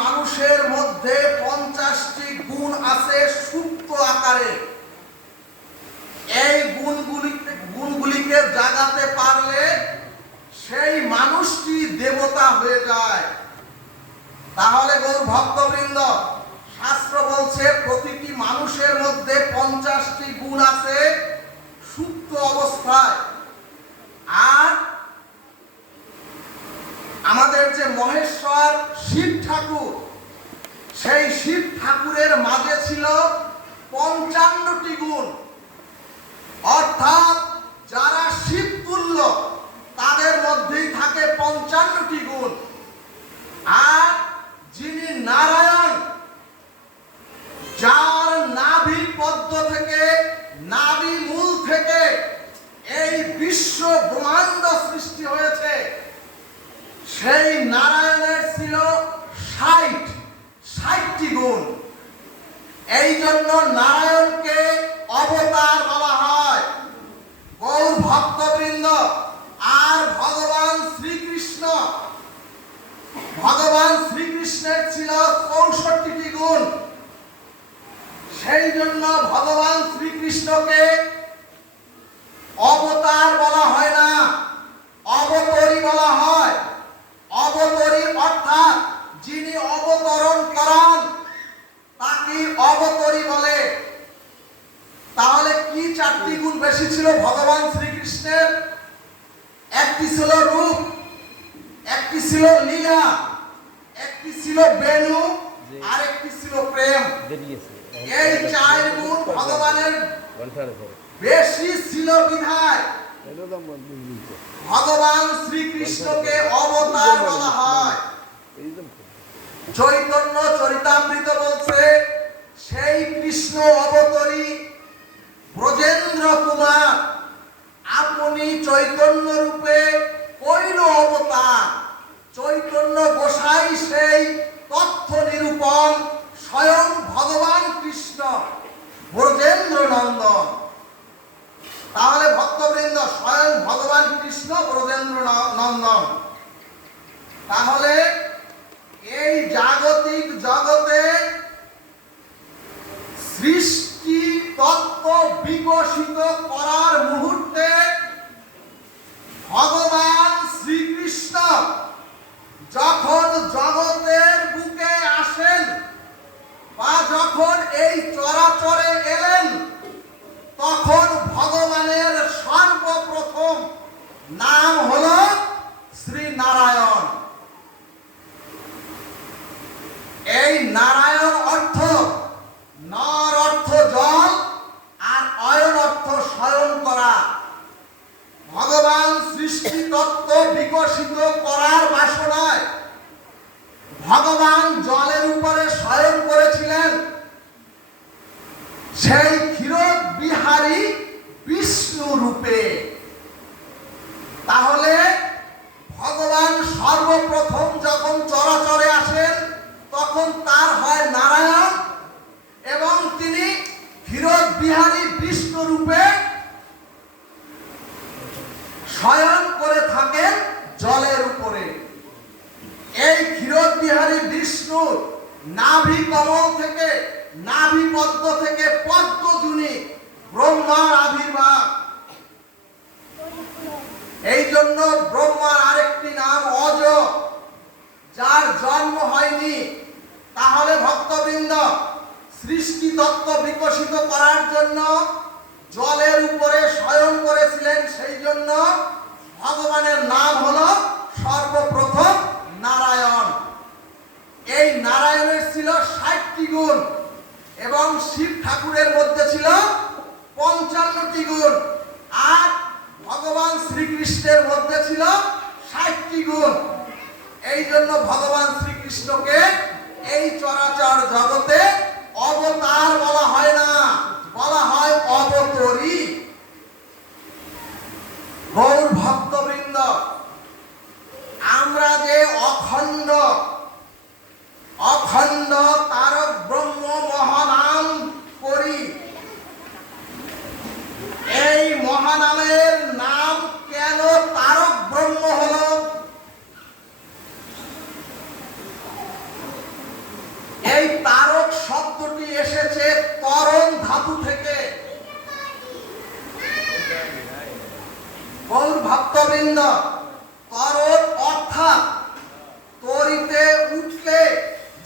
মানুষের মধ্যে 50টি গুণ আছে সুপ্ত আকারে। এই গুণগুলিকে জাগাতে পারলে সেই মানুষটি দেবতা হয়ে যায়। তাহলে গৌর ভক্তবৃন্দ, শাস্ত্র বলছে প্রতিটি মানুষের মধ্যে 50টি গুণ আছে সুপ্ত অবস্থায়। আর আমাদের যে মহেশ্বর শিব ঠাকুর, সেই শিব ঠাকুরের মাঝে ছিল 55টি গুণ। অর্থাৎ যারা শিব তুল্য তাদের মধ্যেই থাকে 55টি গুণ। আর যিনি নারায়ণ, যার নাভি পদ্ম থেকে, নাভি মূল থেকে এই বিশ্ব ব্রহ্মাণ্ড সৃষ্টি হয়েছে, সেই নারায়ণের ছিল 60টি গুণ। এই জন্য নারায়ণকে অবতার বলা হয়। গৌর ভক্তবৃন্দ, আর ভগবান শ্রীকৃষ্ণের ছিল 64টি গুণ। সেই জন্য ভগবান শ্রীকৃষ্ণকে অবতার বলা হয় না, অবতরী বলা হয়। অবতরী অর্থাৎ যিনি অবতরণ করান তাকে অবতরী বলে। তাহলে কি 4টি গুণ বেশি ছিল ভগবান শ্রীকৃষ্ণের? একটি ছিল রূপ, একটি ছিল লীলা, একটি ছিল বেণু, আর একটি ছিল প্রেম। এই 4 গুণ ভগবানের বেশি ছিল বিধায় ভগবান শ্রীকৃষ্ণকে অবতার বলা হয়। চৈতন্য চরিতামৃত বলছে সেই কৃষ্ণ অবতরী ব্রজেন্দ্র কুমার আপনি চৈতন্য রূপে কইল অবতার। চৈতন্য গোসাই সেই তথ্য নিরূপণ স্বয়ং ভগবান কৃষ্ণ ব্রজেন্দ্র নন্দন। তাহলে ভক্তবৃন্দ, স্বয়ং ভগবান কৃষ্ণ ব্রজেন্দ্র নন্দন। তাহলে এই জাগতিক জগতে সৃষ্টি তত্ত্ব বিকশিত করার মুহূর্তে ভগবান শ্রীকৃষ্ণ যখন জগতের বুকে আসেন বা যখন এই চরাচরে এলেন, তখন ভগবানের সর্বপ্রথম নাম হলো শ্রী নারায়ণ। এই নারায়ণ অর্থ, নর অর্থ জল, আর অয়ন অর্থ শয়ন করা। ভগবান সৃষ্টি তত্ত্ব বিকশিত করার বাসনায় ভগবান জলের উপরে শয়ন করেছিলেন সেই ক্ষীরোদ বিহারী বিষ্ণু রূপে। তাহলে ভগবান সর্বপ্রথম যখন চরাচরে আসেন তখন তার হয় নারায়ণ, এবং তিনি ক্ষীরোদ বিহারী বিষ্ণু রূপে শয়ন করে থাকেন জলের উপরে। এই ক্ষীরোদ বিহারী বিষ্ণু নাভি কমল থেকে, নাভি পদ্ম থেকে পদ্মজুনি ব্রহ্মার আবির্ভাব। এই জন্য ব্রহ্মার আরেকটি নাম অজ, যার জন্ম হয়নি। তাহলে ভক্তবৃন্দ, সৃষ্টি তত্ত্ব বিকশিত করার জন্য জলের উপরে শয়ন করেছিলেন, সেই জন্য ভগবানের নাম হলো সর্বপ্রথম নারায়ণ। এই নারায়ণের ছিল 60টি গুণ এবং শিব ঠাকুরের মধ্যে ছিল 55টি গুণ, আর ভগবান শ্রীকৃষ্ণের মধ্যে ছিল 60টি গুণ। এই জন্য ভগবান শ্রীকৃষ্ণকে এই চরাচর জগতে অবতার বলা হয় না, বলা হয় অবতরী। গৌর ভক্তবৃন্দ, আমরা যে অখণ্ড তারক ব্রহ্ম মহানাম করি, এই মহানামের নাম কেন তারক ব্রহ্ম হলো? শব্দটি এসেছে তরণ ধাতু থেকে। গৌর ভক্তবৃন্দ, তরণ অর্থাৎ তরিতে উঠলে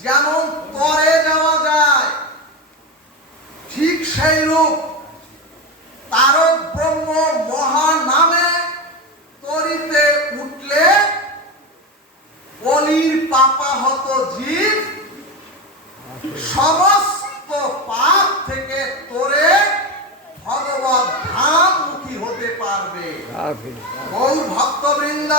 যেমন তরে যাওয়া যায়, ঠিক সেই রূপ তারক ব্রহ্ম মহানামে তরিতে উঠলে বলির পাপাহত জীব সমস্ত পাপ থেকে তরে ভগবত ধাম মুখী হতে পারবে। গৌর ভক্তবৃন্দ,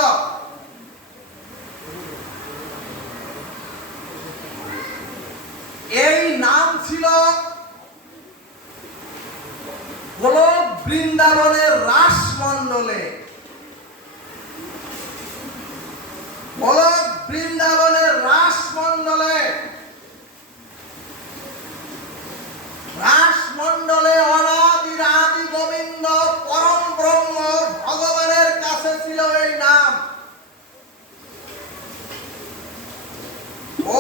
এই নাম ছিল গোলক বৃন্দাবনের রাসমণ্ডলে। গোলক বৃন্দাবনের রাসমণ্ডলে অনাদির আদি গোবিন্দ পরম ব্রহ্ম ভগবানের কাছে ছিল এই নাম।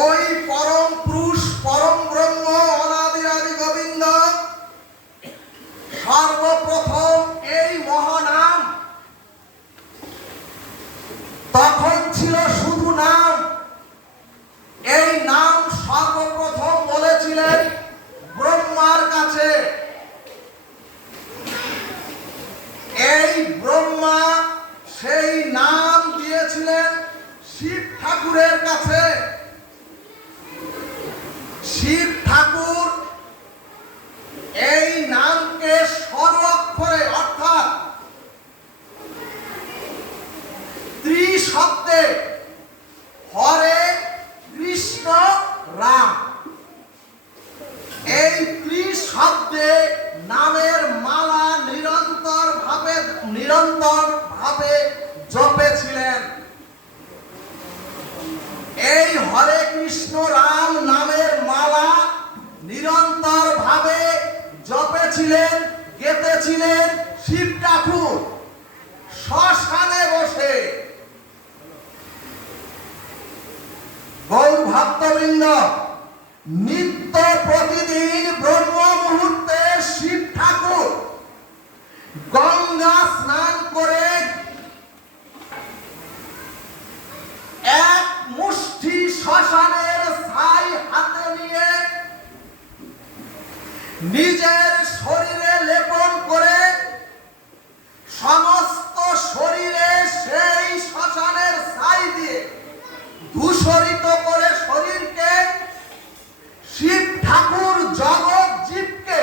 ওই পরম পুরুষ পরম ব্রহ্ম অনাদির আদি গোবিন্দ সর্বপ্রথম এই মহানাম, তখন ছিল শুধু নাম, এই নাম সর্বপ্রথম বলেছিলেন ব্রহ্মার কাছে। এই ব্রহ্মা সেই নাম দিয়েছিলেন শিব ঠাকুরের কাছে। শিব ঠাকুর এই নামকে স্বরঅক্ষরে অর্থাৎ ত্রিশব্দে হরে কৃষ্ণ রাম, এই ত্রিশব্দে নামের মালা নিরন্তর ভাবে জপেছিলেন। এই হরে কৃষ্ণ রাম নামের মালা নিরন্তর ভাবে জপেছিলেন, গেতেছিলেন শিব ঠাকুর শ্মশানে বসে। গৌর ভক্তবৃন্দ, নিত্য প্রতিদিন ব্রহ্ম মুহূর্তে শিব ঠাকুর গঙ্গা স্নান করে এক মুষ্টি শ্মশানের ছাই হাতে নিয়ে নিজের শরীরে লেপন করে সমস্ত শরীরে সেই শ্মশানের ছাই দিয়ে ধূসরিত করে শরীরকে শিব ঠাকুর জগৎ জীবকে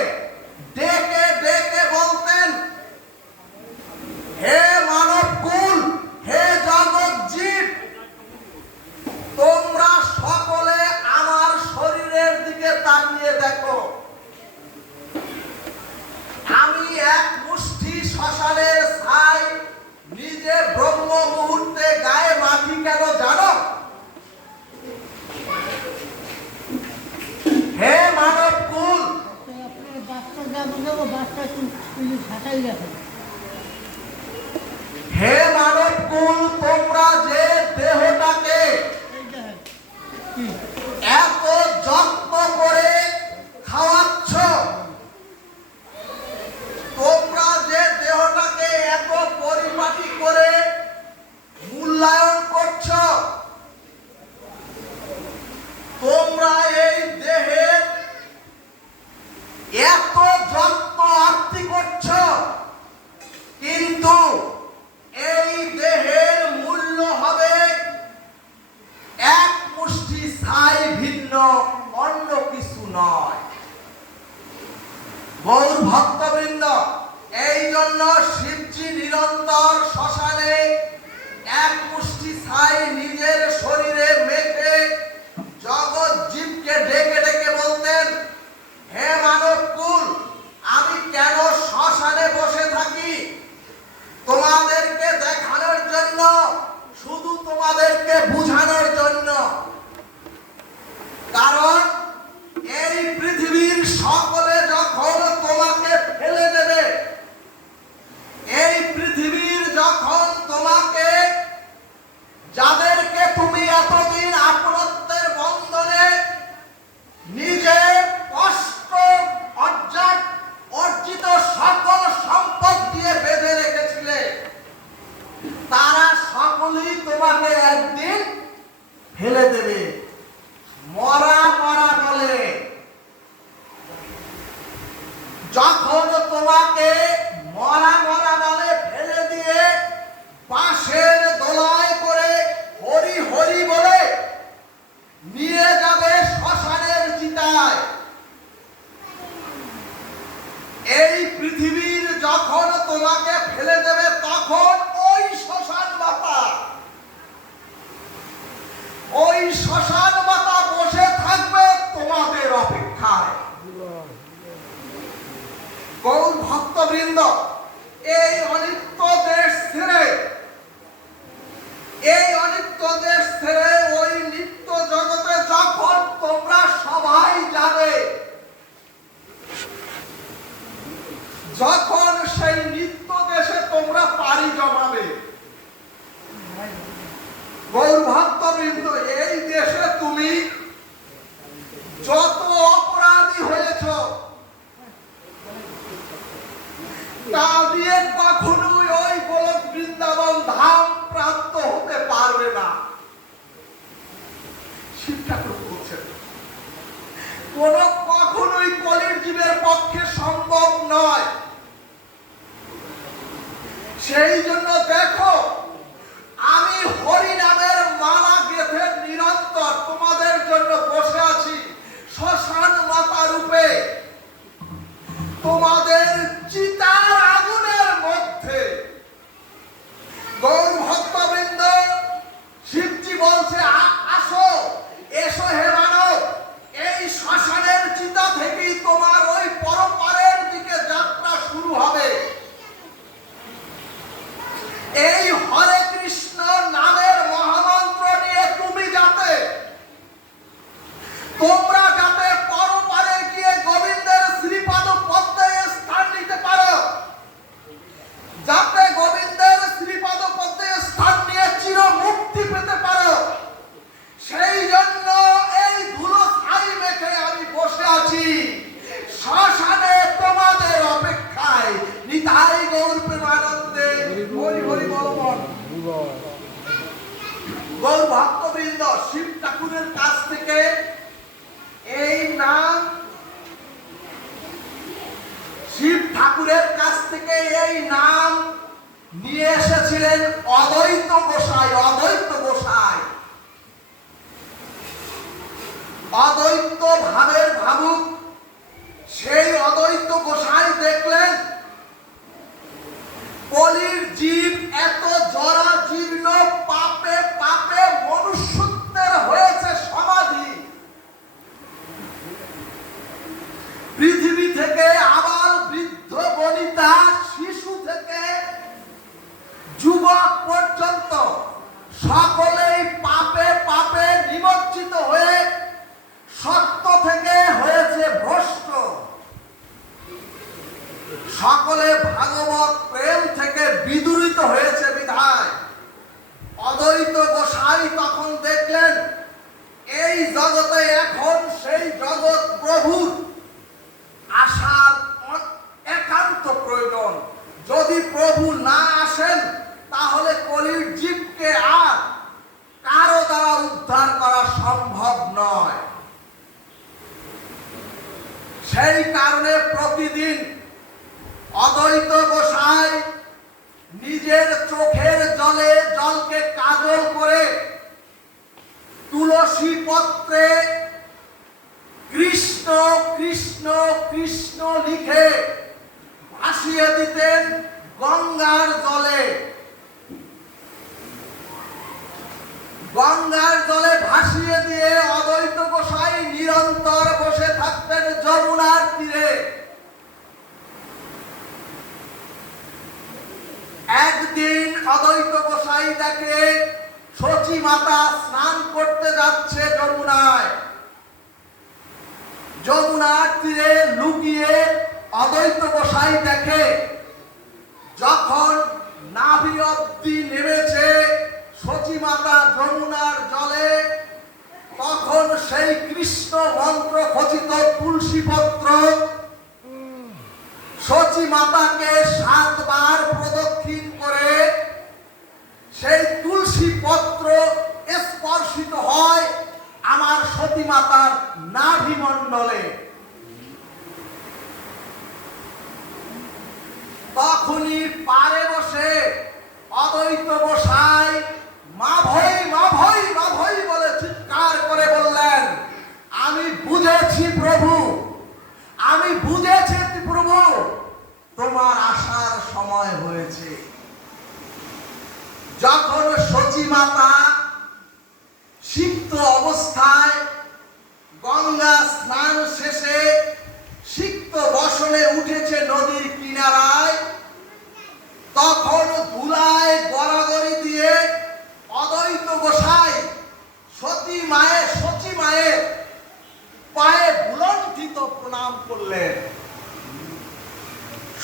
ডেকে ডেকে বলতেন, হে মানব কুল, হে জগৎ জীব, তোমরা সকলে আমার শরীরের দিকে তাকিয়ে দেখো। আমি এক মুষ্টি শ্মশানের ছাই নিজে ব্রহ্ম মুহূর্তে গায়ে মাখি কেন জানো? হে মানব কুল, হে মানব কুল, তোমরা যে দেহটাকে এত যত্ন করে খাওয়াচ্ছ, তোমরা যে দেহটাকে এত পরিপাটি করে মূল্যায়ন করছ, তোমরা এই দেহের এত যত্ন আত্মি করছ, কিন্তু এই দেহের মূল্য হবে এক মুষ্টি ছাই ভিন্ন, অন্য কিছু নয়। গৌর ভক্তবৃন্দ, এই জন্য শিবজি নিরন্তর শ্মশানে এক মুষ্টি ছাই নিজের শরীরে মেখে জগৎ জীবকে ডেকে ডেকে বলতেন, হে মানব কুল, আমি কেন শ্মশানে বসে থাকি? তোমাদেরকে দেখানোর জন্য, শুধু তোমাদেরকে বুঝানোর জন্য। কারণ এই পৃথিবীর সকলে যখন তোমাকে ভক্তবৃন্দ, এই অনিত্য দেশ ছেড়ে ওই নিত্য জগতে যখন তোমরা সবাই যাবে, যখন সেই নিত্য দেশে তোমরা পাড়ি জমাবে, গৌর ভক্তবৃন্দ, এই দেশে তুমি যত অপরাধী হয়েছ তা দিয়ে কখনোই ওই গোলক বৃন্দাবন ধাম প্রাপ্ত হতে পারবে না। শিব ঠাকুর বলছেন কখনোই কলির জীবের পক্ষে সম্ভব নয়। সেই জন্য দেখো, আমি হরি নামের মালা গেঁথে নিরন্তর তোমাদের জন্য বসে আছি শ্মশান মাতা রূপে, তোমাদের চিতার আগুনের মধ্যে। গৌর ভক্তবৃন্দ, শিবজি বলছে আসো, এসো হে মানব, এই শ্মশানের চিতা থেকেই তোমার ওই পরপারের দিকে যাত্রা শুরু হবে। এই হরে কৃষ্ণ নামের মহামন্ত্র নিয়ে তোমরা যাতে পরপারে গিয়ে গোবিন্দের শ্রীপাদ পদ্মে স্থান নিতে পারো, যাতে গোবিন্দের শ্রীপাদ পদ্মে স্থান নিয়ে চির মুক্তি পেতে পারো, সেই জন্য এই ধুলো ছাই মেখে আমি বসে আছি শ্মশানে তোমাদের অপেক্ষায়। নিতাই গৌর প্রেমানন্দে হরি হরি বল। গৌর ভক্তবৃন্দ, শিব ঠাকুরের কাছ থেকে এই নাম, শিব ঠাকুরের কাছ থেকে এই নাম নিয়ে এসেছিলেন অদ্বৈত গোসাই। অদ্বৈত ভাবের ভাবুক সেই অদ্বৈত গোসাই দেখলেন কলির জীব এত জরা জীর্ণ, পাপে পাপে মনুষ্যত্বের হয়েছে সমাধি। পৃথিবী থেকে আবার বৃদ্ধ বনিতা, শিশু থেকে যুবক পর্যন্ত সকলেই পাপে পাপে নিমজ্জিত হয়ে সত্য থেকে হয়েছে ভ্রষ্ট। সকলে ভাগবত প্রেম থেকে বিদূরিত হয়েছে বিধায় অদ্বৈত গোসাই তখন দেখলেন এই জগতে এখন সেই জগৎ প্রভুর আসার একান্ত প্রয়োজন। যদি প্রভু না আসেন তাহলে কলির জীবকে আর কারো দ্বারা উদ্ধার করা সম্ভব নয়। সেই কারণে প্রতিদিন অদ্বৈত গোসাই নিজের চোখের জলকে কাজল করে তুলসী পত্রে কৃষ্ণ কৃষ্ণ কৃষ্ণ লিখে ভাসিয়ে দিতেন গঙ্গার জলে। গঙ্গার জলে ভাসিয়ে দিয়ে অদ্বৈত গোসাই নিরন্তর বসে থাকতেন যমুনার তীরে। একদিন অদ্বৈত গোসাই দেখে সচী মাতা স্নান করতে যাচ্ছে যমুনায়। যমুনার তীরে লুকিয়ে অদ্বৈত গোসাই দেখে যখন নাভি অবধি নেমেছে সচী মাতা যমুনার জলে, তখন সেই কৃষ্ণ মন্ত্র খচিত তুলসী পত্র সচী মাতাকে 7 বার প্রদক্ষিণ করে সেই তুলসী পত্র স্পর্শিত হয় আমার সতী মাতার নাভি মণ্ডলে। তখনই পারে বসে অদ্বৈত গোসাই মা ভৈ মা ভৈ মা ভৈ বলে চিৎকার করে বললেন, আমি বুঝেছি প্রভু, আমি বুঝেছি প্রভু, তোমার আসার সময় হয়েছে। যখন সচী মাতা সিক্ত অবস্থায় গঙ্গা স্নান শেষে সিক্ত বসনে উঠেছে নদীর কিনারা, প্রণাম করলেন।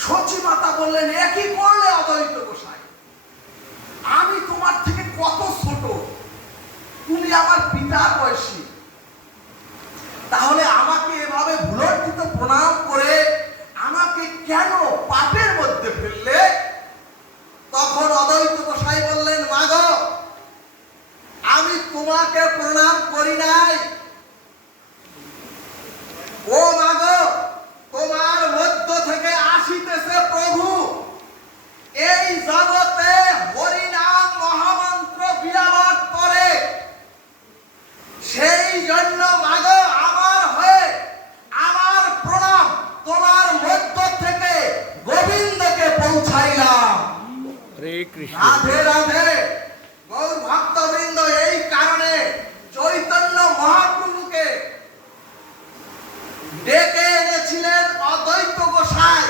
সচিমাতা বললেন, এ কি করলে অদ্বৈত গোসাই? আমি তোমার থেকে কত ছোট, তুমি আমার পিতার বয়সী, তাহলে আমাকে এভাবে ভুলর্জিত প্রণাম করে আমাকে কেন পাপের মধ্যে ফেললে? তখন অদ্বৈত গোসাই বললেন, মাগো, আমি তোমাকে প্রণাম করি নাই। ও মাগো, তোমার মধ্য থেকে আসিতেছে প্রভু। এই জগতে হরিনাম মহামন্ত্র বিরাট করে, সেই জন্য মাগো আমার হয়ে আমার প্রণাম তোমার মধ্য থেকে গোবিন্দকে পৌঁছাইলাম। রাধে রাধে। গৌর ভক্তবৃন্দ, এই কারণে চৈতন্য মহাপ্রভুকে ডেকে এনেছিলেন অদ্বৈত গোসাই।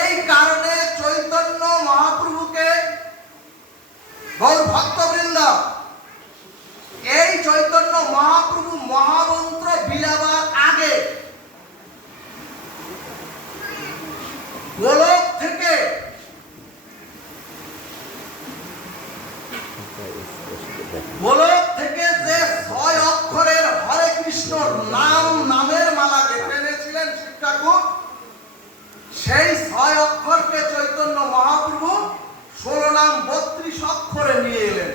এই কারণে চৈতন্য মহাপ্রভুকে, গৌর ভক্তবৃন্দ, এই চৈতন্য মহাপ্রভু মহামন্ত্র বিলাবার আগে গোলক থেকে যে ৬ অক্ষরের হরে কৃষ্ণ নামের মালা গেঁথে এনেছিলেন শিব ঠাকুর, সেই ৬ অক্ষরকে চৈতন্য মহাপ্রভু ১৬ নাম ৩২ অক্ষরে নিয়ে এলেন।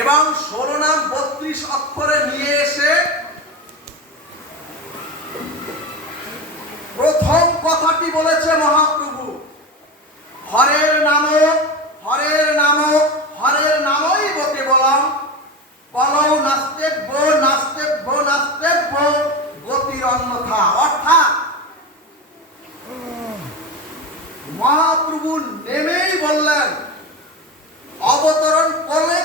এবং ১৬ নাম ৩২ অক্ষরে নিয়ে এসে প্রথম কথাটি বলেছে মহাপ্রভু, হরের নাম, হরের নাম, হরের নামই বকে বলাম, বলৌ নাস্তেব্য নাস্তেব্য নাস্তেব্য গতির অন্যথা। অর্থাৎ মহাপ্রভু নেমেই বললেন, অবতরণ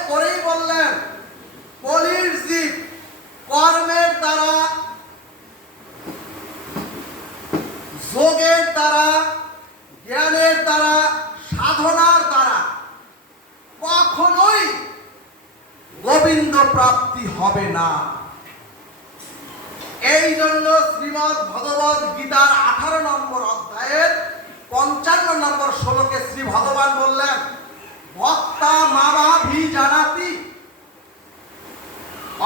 করেই বললেন, কলির জীব কর্মের দ্বারা, যোগের দ্বারা, জ্ঞানের দ্বারা, সাধনার দ্বারা কখনোই গোবিন্দ প্রাপ্তি হবে না। এই জন্য শ্রীমদ্ ভগবদ গীতার 18 নম্বর অধ্যায়ের 55 নম্বর শ্লোকে শ্রী ভগবান বললেন, ভক্তা মামাভি জানাতি,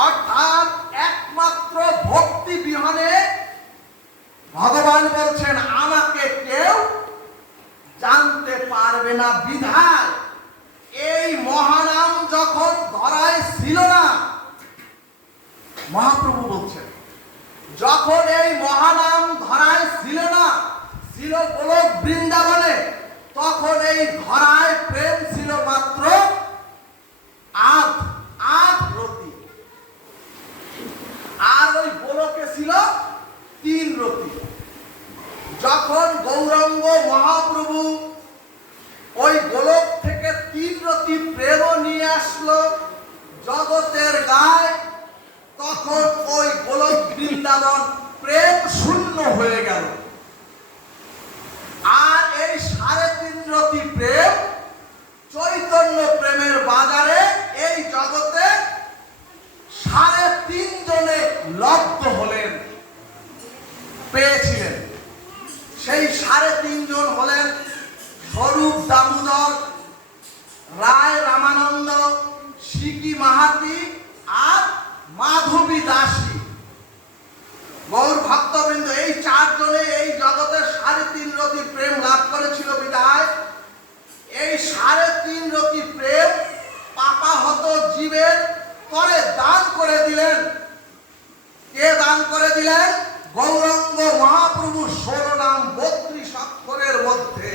অর্থাৎ একমাত্র ভক্তি বিহনে ভগবান বলছেন আমাকে কেউ জানতে পারবে না। বিধায় এই মহানাম যখন ধরায় ছিল না, মহাপ্রভু বলছেন, যখন এই মহানাম ধরায় ছিল না, ছিল গোলক বৃন্দাবনে, তখন এই ধরায় প্রেম ছিল মাত্র আধ রতি, আর ওই গোলকে ছিল 3 রতি। যখন গৌরাঙ্গ মহাপ্রভু ওই গোলক থেকে 3 রতি প্রেম নিয়ে আসলো জগতের গায়ে, তখন ওই গোলক বৃন্দাবন প্রেম শূন্য হয়ে গেল। আর এই 3.5 রতি প্রেম চৈতন্য প্রেমের বাজারে এই জগতে 3.5 জনে লব্ধ হলেন, পেয়েছিলেন। সেই 3.5 জন হলেন স্বরূপ দামোদর, রায় রামানন্দ, সিকি মাহাতি আর মাধবী দাসী। গৌর ভক্তবৃন্দ, এই 4 জনে এই জগতে 3.5 রতি প্রেম লাভ করেছিল। বিধায় এই 3.5 রতি প্রেম পাপাহত জীবের করে দান করে দিলেন। কে দান করে দিলেন? গৌরাঙ্গ মহাপ্রভু 16 নাম 32 অক্ষরের মধ্যে।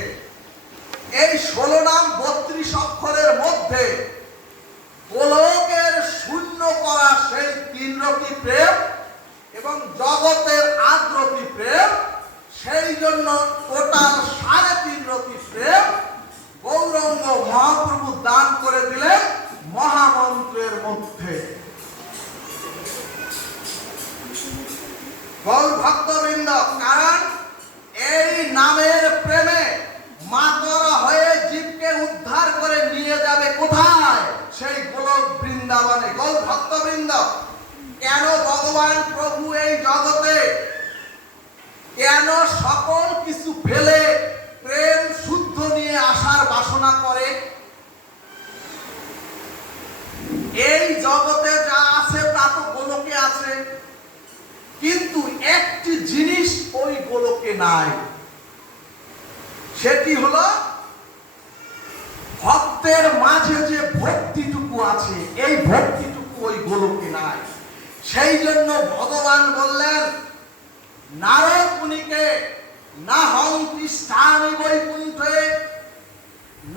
এই 16 নাম 32 অক্ষরের মধ্যে গোলকের শূন্য করা সেই 3 রতি প্রেম এবং জগতের 8 রতি প্রেম, সেই জন্য টোটাল 3.5 রতি প্রেম গৌরাঙ্গ মহাপ্রভু দান করে দিলেন মহামন্ত্রের মধ্যে। গৌর ভক্তবৃন্দ, কারণ এই নামের প্রেমে মাতরা হয়ে জীবকে উদ্ধার করে নিয়ে যাবে কোথায়? সেই গোলক বৃন্দাবনে। গৌর ভক্তবৃন্দ, কেন ভগবান প্রভু এই জগতে কেন সকল কিছু ফেলে প্রেম শুদ্ধ নিয়ে আসার বাসনা করে? এই জগতে যা আছে তা তো গোলকে আছে, কিন্তু একটি জিনিস ওই গোলকে নাই, সেটি হলো ভক্তের মাঝে যে ভক্তিটুকু আছে, এই ভক্তিটুকু ওই গোলকে নাই। সেই জন্য ভগবান বললেন নারদ মুনিকে, না হং তিষ্ঠামি বৈকুণ্ঠে,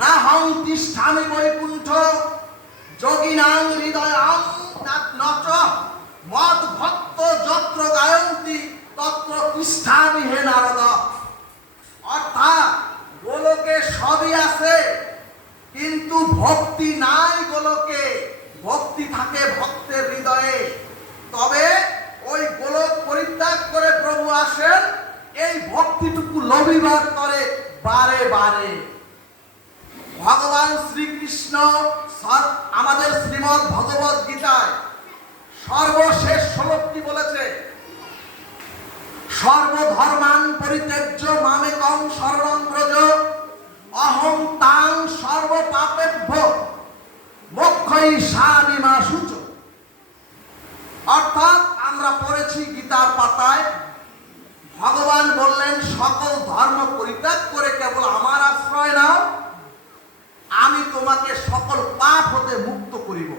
না হং তিষ্ঠামি বৈকুণ্ঠ যোগিনাং হৃদয়াং নচ মদ ভক্ত যত্র গায়ন্তি তত্র তিষ্ঠামি হে নারদ। অর্থাৎ গোলকে সবই আছে, কিন্তু ভক্তি নাই গোলকে। ভক্তি থাকে ভক্তের হৃদয়ে। তবে ওই গোলক পরিত্যাগ করে প্রভু আসেন এই ভক্তিটুকু লভিবার করে বারে বারে। ভগবান শ্রীকৃষ্ণ আমাদের শ্রীমদ্ ভগবত গীতায় সর্বশেষ শ্লোকটি বলেছে, সর্বধর্মান পরিত্যাজ্য মামেকং শরণং ব্রজ অহং তাং সর্বপাপেভ্য মোক্ষয়িষ্যামি মা শুচো। অর্থাৎ আমরা পড়েছি গীতার পাতায় ভগবান বললেন সকল ধর্ম পরিত্যাগ করে কেবল আমার আশ্রয় নাও, আমি তোমাকে সকল পাপ হতে মুক্ত করিব।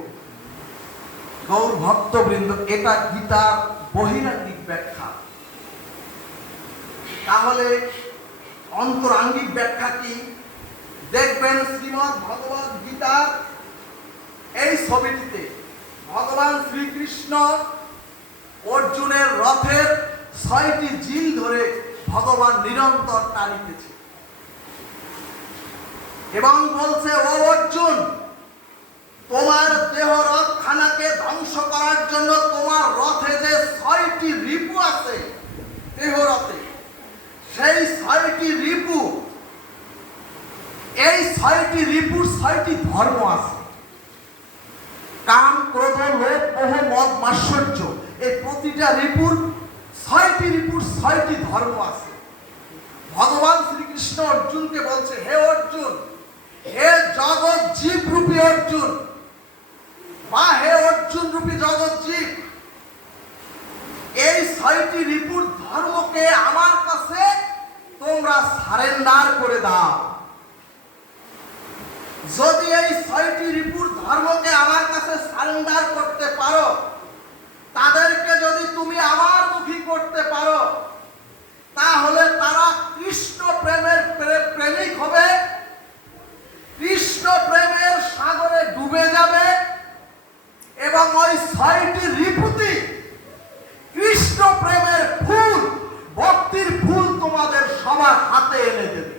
গৌর ভক্তবৃন্দ, এটা গীতার বহিরাঙ্গিক ব্যাখ্যা। তাহলে অন্তরাঙ্গিক ব্যাখ্যা কি? দেখবেন শ্রীমদ্ ভগবত গীতার এই ছবিটিতে ভগবান শ্রীকৃষ্ণ অর্জুনের রথের 6টি জিল ধরে ভগবান নিরন্তর টানিতেছে এবং বলছে, ও অর্জুন, তোমার দেহ রথ খানাকে ধ্বংস করার জন্য তোমার রথে যে 6টি রিপু আছে দেহ রথে, সেই 6টি রিপু, এই 6টি রিপুর 6টি ধর্ম আছে। কাম, ক্রোধ, লোভ, মোহ, মদ, মাৎসর্য, এই প্রতিটা রিপুর 6টি ধর্ম আছে। ভগবান শ্রীকৃষ্ণ অর্জুনকে বলছে, হে অর্জুন, হে জগৎ জীব রূপী অর্জুন, বা হে অর্জুন রূপী জগৎ জীব, এই 6টি রিপুর ধর্মকে আমার কাছে তোমরা সারেন্ডার করে দাও। যদি এই 6টি রিপুর ধর্মকে আমার কাছে সারেন্ডার করতে পারো, তাদেরকে যদি তুমি আমার মুখী করতে পারো, তাহলে তারা কৃষ্ণ প্রেমের প্রেমিক হবে, কৃষ্ণ প্রেমের সাগরে ডুবে যাবে এবং ওই 6টি রিপুতি কৃষ্ণ প্রেমের ফুল, ভক্তির ফুল তোমাদের সবার হাতে এনে দেবে।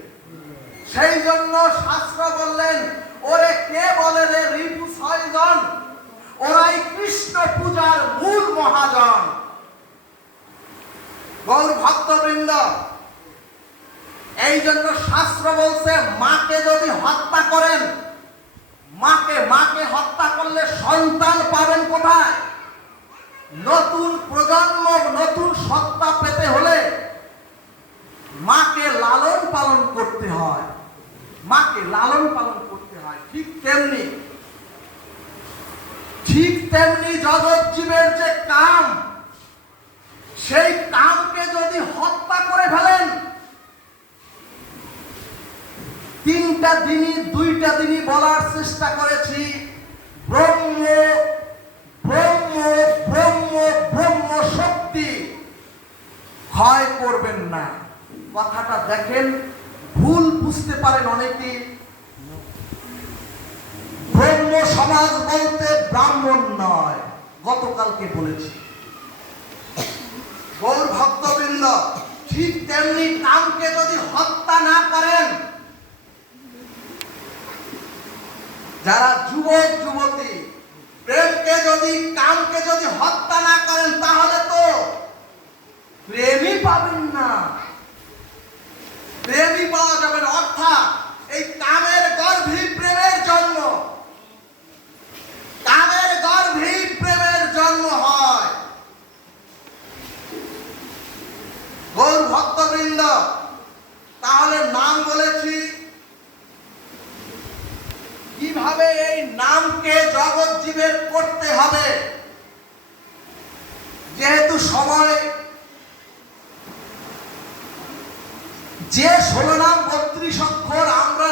সেই জন্য শাস্ত্র বললেন, ওরে কে বলে রে রিপু 6 জন, ওরাই কৃষ্ণ পূজার মূল মহাজন। গৌর ভক্তবৃন্দ, এই জন্য শাস্ত্র বলছে, মাকে যদি হত্যা করেন, মাকে হত্যা করলে সন্তান পাবেন কোথায়? নতুন প্রজন্ম, নতুন সত্তা পেতে হলে মাকে লালন পালন করতে হয়, মাকে লালন পালন করতে হয়। ঠিক তেমনি জগৎ জীবের যে কাম, সেই কামকে যদি হত্যা করে ফেলেন, 3টা দিনই 2টা দিনই বলার চেষ্টা করেছি, ব্রহ্ম ব্রহ্ম ব্রহ্ম ব্রহ্ম শক্তি ক্ষয় করবেন না। কথাটা দেখেন, ভুল বুঝতে পারেন অনেকে। ব্রহ্ম সমাজ বলতে ব্রাহ্মণ নয়, গতকালকে বলেছি। গৌর ভক্তবৃন্দ, ঠিক তেমনি কামকে যদি হত্যা না করেন, যারা যুবক যুবতী কামকে যদি হত্যা না করেন, তাহলে তো প্রেমই পাবেন না, প্রেমই পাওয়া যাবে না। অর্থাৎ এই কামের গর্ভেই প্রেমের জন্ম, কামের গর্ভেই প্রেমের জন্ম হয়। হবে, যেহেতু সময় যে 16 নাম 32 অক্ষর আমরা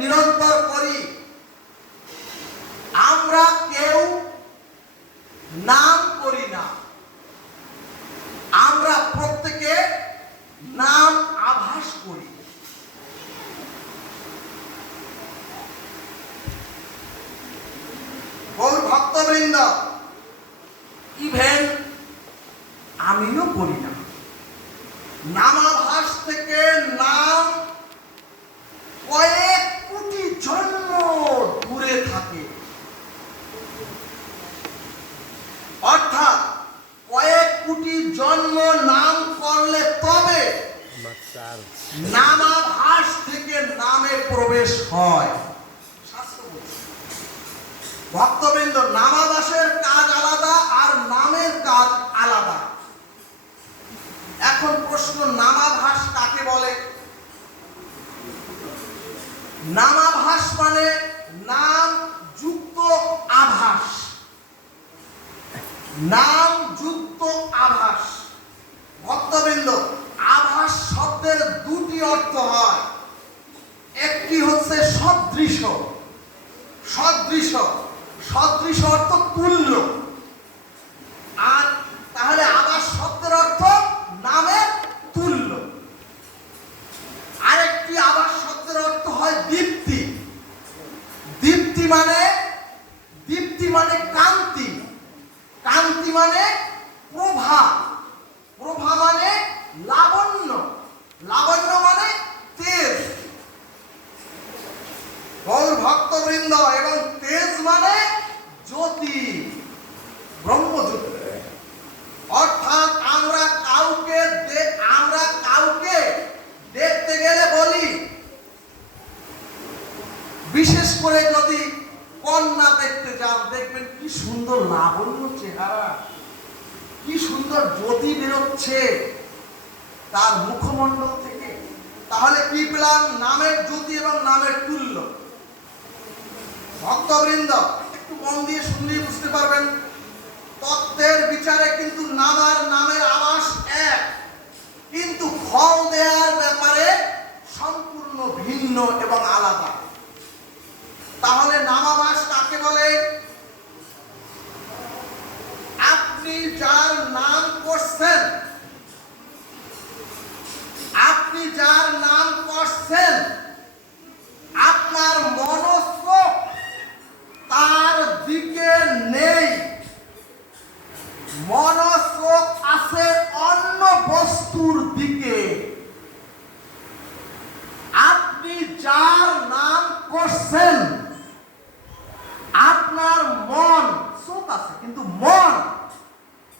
নিরন্তর করি, আমরা কেউ নাম করি না, আমরা প্রত্যেকে নাম আভাস করি। গৌর ভক্তবৃন্দ, ইভেন আমিও করি না। নামাভাস থেকে নাম কয়েক কোটি জন্ম দূরে থাকে, অর্থাৎ কয়েক কোটি জন্ম নাম করলে তবে নামাভাস থেকে নামে প্রবেশ হয়। ভক্তবৃন্দ, নামাভাসের কাজ আলাদা আর নামের কাজ আলাদা। এখন প্রশ্ন, নামাভাস কাকে বলে? নামাভাস মানে নাম যুক্ত আভাস, নাম যুক্ত আভাস। ভক্তবৃন্দ, আভাস শব্দের দুটি অর্থ হয়, একটি হচ্ছে সদৃশ, সদৃশ সদৃশ অর্থ তুল্য, আর তাহলে আভাস শব্দের অর্থ নামের তুল্য। আরেকটি আভাস শব্দের অর্থ হয় দীপ্তি। দীপ্তি মানে কান্তি, কান্তি মানে প্রভা, প্রভা মানে লাবণ্য, লাবণ্য মানে তেজ। গৌর ভক্তবৃন্দ, এবং তেজ মানে জ্যোতি, ব্রহ্মজ্যোতি। অর্থাৎ আমরা কাউকে দেখতে গেলে বলি, বিশেষ করে যদি কন্যা দেখতে যান, দেখবেন কি সুন্দর লাবণ্য চেহারা, কি সুন্দর জ্যোতি বেরোচ্ছে তার মুখমণ্ডল থেকে। তাহলে কি পেলাম? নামের জ্যোতি এবং নামের তুল্য। ভক্তবৃন্দ, একটু মন দিয়ে শুনলেই বুঝতে পারবেন, তত্ত্বের বিচারে কিন্তু নাম আর নামের আভাস এক, কিন্তু ফল দেওয়ার ব্যাপারে সম্পূর্ণ ভিন্ন এবং আলাদা। তাহলে নামাভাস কাকে বলে? আপনি যার নাম করছেন, আপনি যার নাম করছেন, আপনার মনস্ক তার দিকে নেই, মনস্ক আছে অন্য বস্তুর দিকে। আপনি যার নাম করছেন, আপনার মন চোখ আছে, কিন্তু মন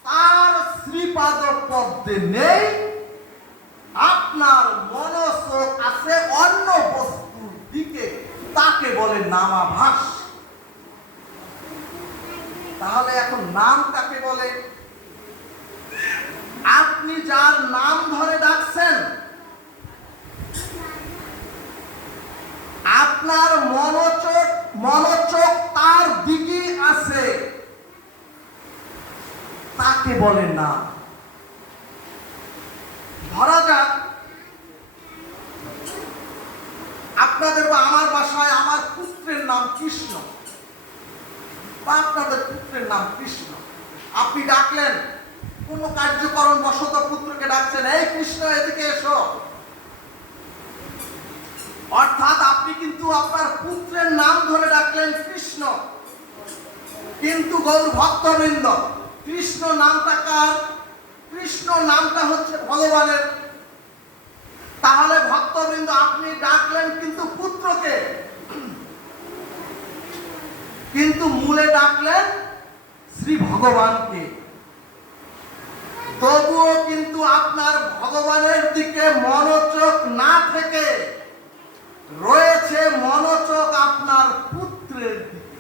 তার শ্রীপাদ পদ্মে নেই, আপনার মনস্ক আছে অন্য বস্তুর দিকে, তাকে বলে নামাভাস। তাহলে এখন নাম কাকে বলে? আপনি যার নাম ধরে ডাকছেন, আপনার মনোযোগ তার দিকে আছে, তাকে বলে নাম। ধরা যাক আপনাদের বা আমার বাসায় আমার পুত্রের নাম কৃষ্ণ, বা আপনাদের পুত্রের নাম কৃষ্ণ। আপনি ডাকলেন, কোন কার্যকরণ বশত পুত্রকে ডাকছেন, এই কৃষ্ণ এদিকে এসো। অর্থাৎ আপনি কিন্তু আপনার পুত্রের নাম ধরে ডাকলেন কৃষ্ণ, কিন্তু গৌর ভক্তবৃন্দ, কৃষ্ণ নামটা কার? কৃষ্ণ নামটা হচ্ছে ভগবানের। তাহলে ভক্তবৃন্দ, আপনি ডাকলেন কিন্তু পুত্রকে, কিন্তু মূলে ডাকলেন শ্রী ভগবানকে। তবুও কিন্তু আপনার ভগবানের দিকে মনোযোগ না থেকে রয়েছে মনোযোগ আপনার পুত্রের দিকে।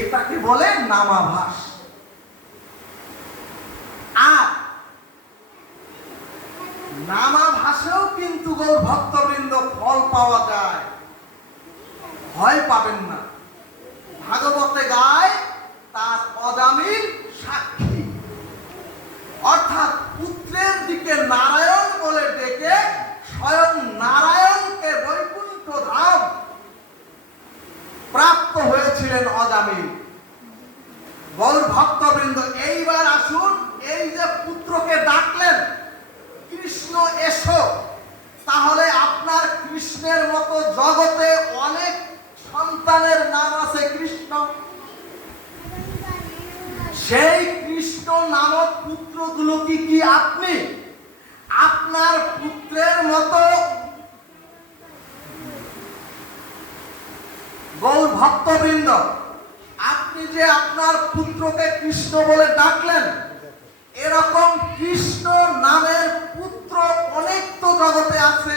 এটাকে বলে নামাভাস। আর নামাভাসেও কিন্তু গৌর ভক্তবৃন্দ ফল পাওয়া যায়, ভয় পাবেন না। ভাগবতে গায় তার অজামিল সাক্ষী। অর্থাৎ পুত্রের দিকে নারায়ণ বলে ডেকে স্বয়ং নারায়ণকে বৈকুণ্ঠ ধাম প্রাপ্ত হয়েছিলেন অজামিল। গৌর ভক্তবৃন্দ, এইবার আসুন, এই যে পুত্রকে ডাকলেন কৃষ্ণ এসো, তাহলে আপনার কৃষ্ণের মতো জগতে অনেক সন্তানের নাম আছে কৃষ্ণ। সেই কৃষ্ণ নামক পুত্রগুলো কি আপনি আপনার পুত্রের মতো গৌর ভক্তবৃন্দ, আপনি যে আপনার পুত্রকে কৃষ্ণ বলে ডাকলেন, এরকম কৃষ্ণ নামের পুত্র অনেক তো জগতে আছে,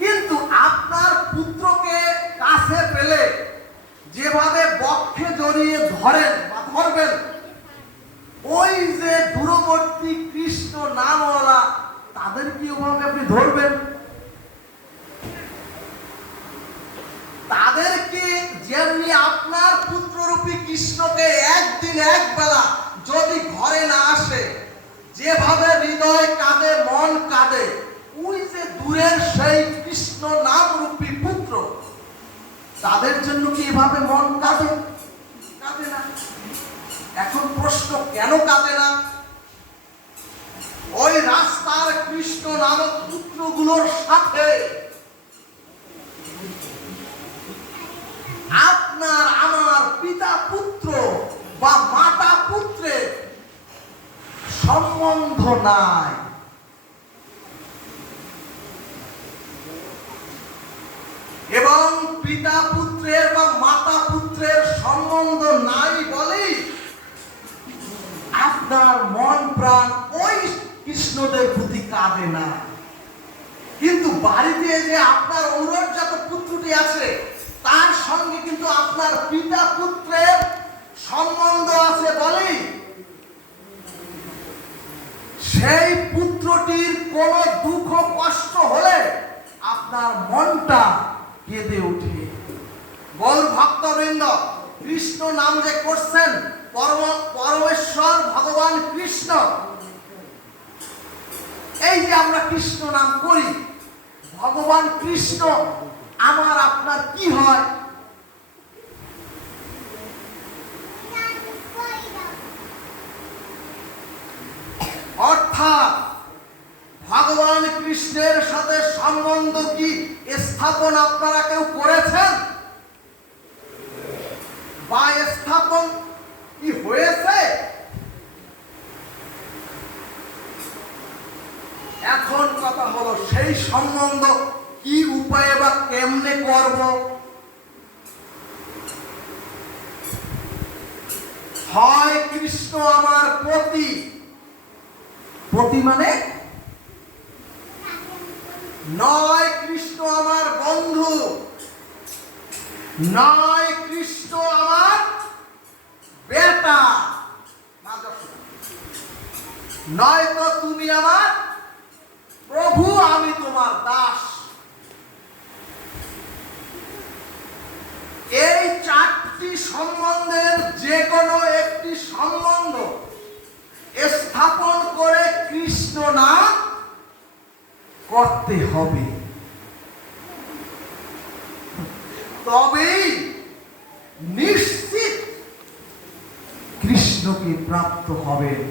কিন্তু আপনার পুত্রকে কাছে পেলে যেভাবে বক্ষে জড়িয়ে ধরেন বা ধরবেন, ওই যে দূরবর্তী কৃষ্ণ নামওয়ালা তাদের কি ওভাবে আপনি ধরবেন? তাদেরকে যেমনি আপনার পুত্ররূপী কৃষ্ণকে একদিন একবেলা যদি ঘরে না আসে, যেভাবে হৃদয় কাঁদে, মন কাঁদে, ওই যে দূরের সেই কৃষ্ণ নামরূপী পুত্র, তাদের জন্য কি এভাবে মন কাঁদে? কাঁদে না। এখন প্রশ্ন, কেন কাঁদে না? ওই রাস্তার কৃষ্ণ নামক পুত্রগুলোর সাথে আপনার আমার পিতা পুত্র বা মাতা পুত্রের সম্বন্ধ নাই। এবং পিতা পুত্রের বা মাতা পুত্রের সম্বন্ধ নাই বলেই আপনার মন প্রাণ ওই কৃষ্ণদের প্রতি কাঁদে না। কিন্তু বাড়িতে যে আপনার ঔরজাত পুত্রটি আছে, তার সঙ্গে কিন্তু আপনার পিতা পুত্রের সম্বন্ধ আছে বলেই সেই পুত্রটির কোন দুঃখ কষ্ট হলে আপনার মনটা কেঁদে ওঠে। গৌর ভক্তবৃন্দ, কৃষ্ণ নাম যে করছেন পরমেশ্বর ভগবান কৃষ্ণ, এই যে আমরা কৃষ্ণ নাম করি, ভগবান কৃষ্ণ আমার আপনার কি হয়? অর্থাৎ ভগবান কৃষ্ণের সাথে সম্বন্ধ কি স্থাপন আপনারা কেউ করেছেন বা স্থাপন কি হয়েছে? এখন কথা হলো, সেই সম্বন্ধ কি উপায়ে বা কেমনে করব? হয় কৃষ্ণ আমার পতি, পতি মানে নয় কৃষ্ণ আমার বন্ধু, নয় কৃষ্ণ আমার বেটা, নয় তো তুমি আমার প্রভু, আমি তোমার দাস। এই চারটি সম্বন্ধের যে কোনো একটি সম্বন্ধ স্থাপন করে কৃষ্ণ নাম করতে হবে, তবেই নিশ্চিত কৃষ্ণকে প্রাপ্ত হবেন।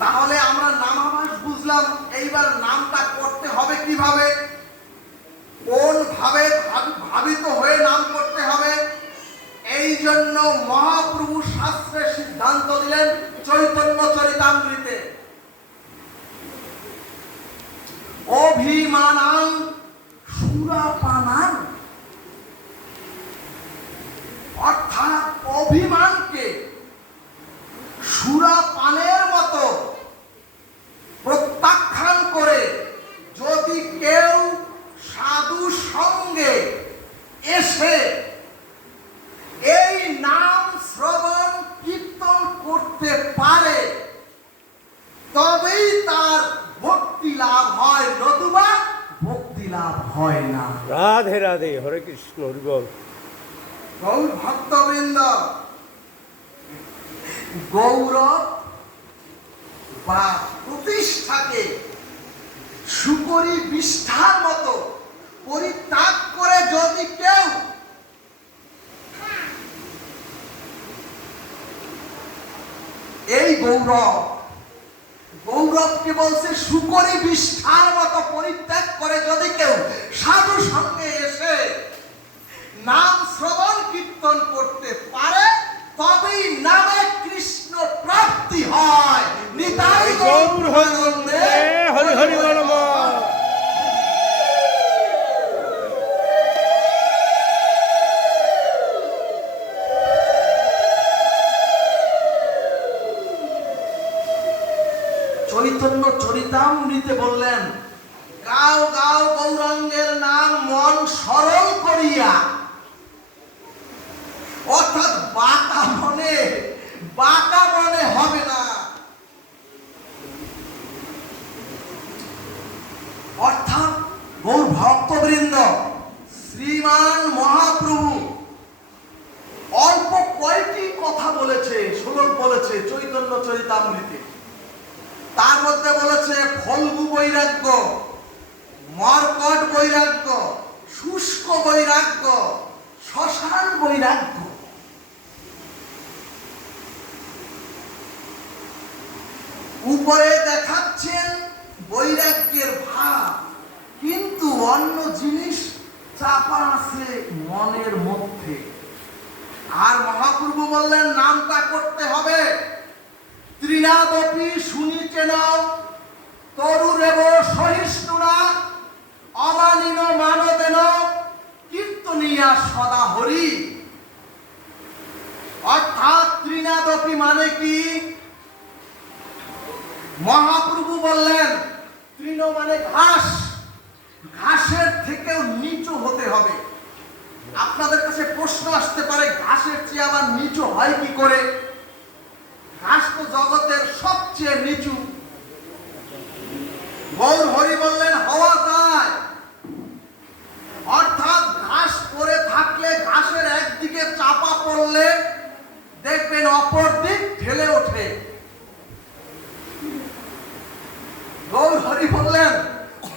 তাহলে আমরা নামাভাস বুঝলাম, এইবার নামটা করতে হবে কিভাবে, কোন ভাবে ভাবিত হয়ে নাম করতে হবে। এই জন্য মহাপ্রভু শাস্ত্রে সিদ্ধান্ত দিলেন চৈতন্য চরিতামৃতে, অভিমানাং সুরাপানাং, অর্থাৎ অভিমানকে সুরাপানের মতো প্রত্যাখ্যান করে যদি কেউ সাধু সঙ্গে এসে এই নাম শ্রবণ কীর্তন করতে পারে, তবেই তার ভক্তি লাভ হয়, নতুবা ভক্তি লাভ হয় না। রাধে রাধে, হরে কৃষ্ণ, হরি বল। গৌর ভক্তবৃন্দ, গৌরব বা প্রতিষ্ঠাকে শুকরি বিষ্ঠার মতো পরিত্যাগ করে যদি কেউ এই গৌরবকে বলছে শুকরি বিষ্ঠার মতো পরিত্যাগ করে যদি কেউ সাধু সঙ্গে এসে নাম শ্রবণ কীর্তন করতে পারে, তবেই নামে কৃষ্ণ প্রাপ্তি হয়। নিতাই গৌর হরিবন্দে, হরি হরি বল। চৈতন্য চরিতামৃতে বললেন, গাও গাও গৌরাঙ্গের নাম মন সরল করিয়া। অর্থাৎ বাঁকা মনে হবে না। অর্থাৎ গৌর ভক্তবৃন্দ, শ্রীমান মহাপ্রভু অল্প কয়েকটি কথা বলেছে, শ্লোক বলেছে চৈতন্য চরিতামৃতে। তার মধ্যে বলেছে ফল্গু বৈরাগ্য, মর্কট বৈরাগ্য, শুষ্ক বৈরাগ্য, শ্মশান বৈরাগ্য। উপরে দেখাচ্ছেন বৈরাগ্যের ভাব, কিন্তু অন্য জিনিস চাপা আছে মনের মধ্যে। আর মহাপ্রভু বললেন নামটা করতে হবে। ত্রিনাদপি শুনিতেন তরুরেব সহিষ্ণুনা অমানিন মানদেন কীর্তনিয়া সদা হরি। অর্থাৎ ত্রিনাদপি মানে কি? মহাপ্রভু বললেন তৃণ মানে ঘাস, ঘাসের থেকেও নিচু হতে হবে। আপনাদের কাছে প্রশ্ন আসতে পারে, ঘাসের চেয়ে আবার নিচু হয় কি করে? ঘাস তো জগতের সবচেয়ে নিচু। গৌর হরি বললেন হওয়া যায়। অর্থাৎ ঘাস পরে থাকলে ঘাসের একদিকে চাপা পড়লে দেখবেন অপর দিক ঠেলে ওঠে। গৌর হরি বললেন